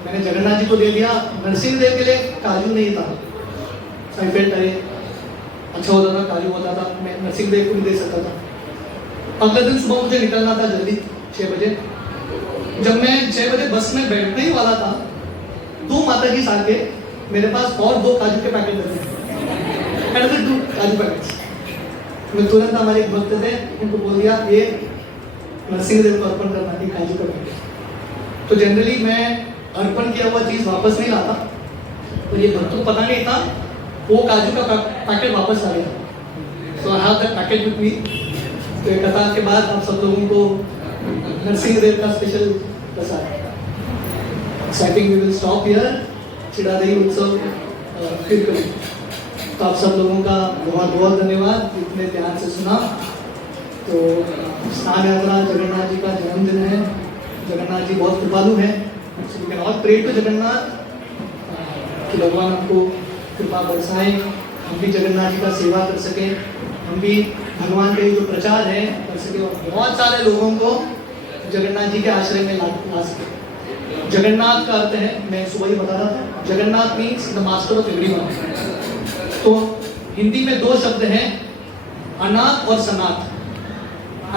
मैंने जगन्नाथ जी को दे दिया, नरसिंह देव के लिए काजू नहीं था। आई फेल्ट, अरे अच्छा होता था काजू होता था, मैं नरसिंह देव को भी दे सकता था। अगले दिन सुबह मुझे निकलना था जल्दी 6 बजे। जब मैं 6 बजे बस में बैठने ही वाला था, 2 माता जी आके मेरे पास और 2 काजू के पैकेट रखे, 2 काजू पैकेट्स। मैं तुरंत, हमारे एक भक्त थे, उनको बोल दिया ये नरसिंह देव को अर्पण करना है काजू का पैकेट। तो जनरली मैं अर्पण किया हुआ चीज़ वापस नहीं लाता, और ये भक्तों को पता नहीं था वो काजू का पैकेट वापस आ गया। So I have that packet with me. तो ये कथा के बाद आप सब लोगों को नरसिंह देव का special Prasad. So I think we will stop here। चिड़ादही उत्सव फिर करें। तो आप सब लोगों का बहुत बहुत धन्यवाद, इतने ध्यान से सुना। तो स्नान यात्रा जगन्नाथ जी का जन्मदिन है, जगन्नाथ जी बहुत कृपालु हैं। So we can all pray to Jagannath कि भगवान हमको कृपा बरसाएं, हम भी जगन्नाथ जी का सेवा कर सकें, हम भी भगवान के जो प्रचार है कर सके और बहुत सारे लोगों को जगन्नाथ जी के आश्रय में ला सके। जगन्नाथ का अर्थ है, मैं सुबह ही बता रहा था, Jagannath means the master of everyone. तो हिंदी में दो शब्द हैं, अनाथ और सनाथ।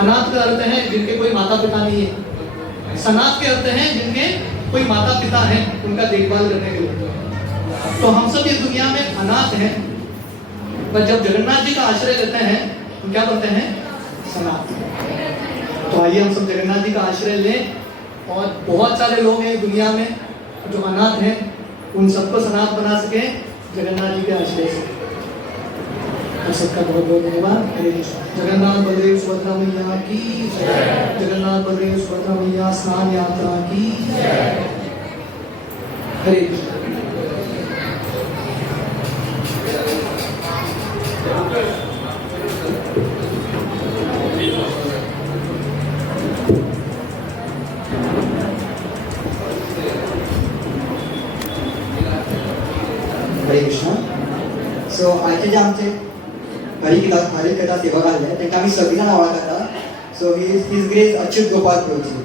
अनाथ का अर्थ है जिनके कोई माता पिता नहीं है, सनाथ के अर्थ है जिनके कोई माता पिता हैं उनका देखभाल करने के लिए। तो हम सब इस दुनिया में अनाथ हैं, पर जब जगन्नाथ जी का आश्रय लेते हैं तो क्या बनते हैं? सनाथ। तो आइए हम सब जगन्नाथ जी का आश्रय लें, और बहुत सारे लोग हैं दुनिया में जो अनाथ हैं, उन सबको सनाथ बना सके जगन्नाथ जी के आश्रय से। तो सबका बहुत बहुत धन्यवाद। हरे कृष्ण। जगन्नाथ बलदेव सुभद्रा मैया की जय। जगन्नाथ बलदेव सुभद्रा मैया स्नान यात्रा की जय। हरे कृष्ण। हरे कृष्ण। सो आजचे जे आमचे हरिकथा सेवक आले तांकां आमी सगळीं जाणां वळखता। So he is grace Achyut Gopal Prabhuji.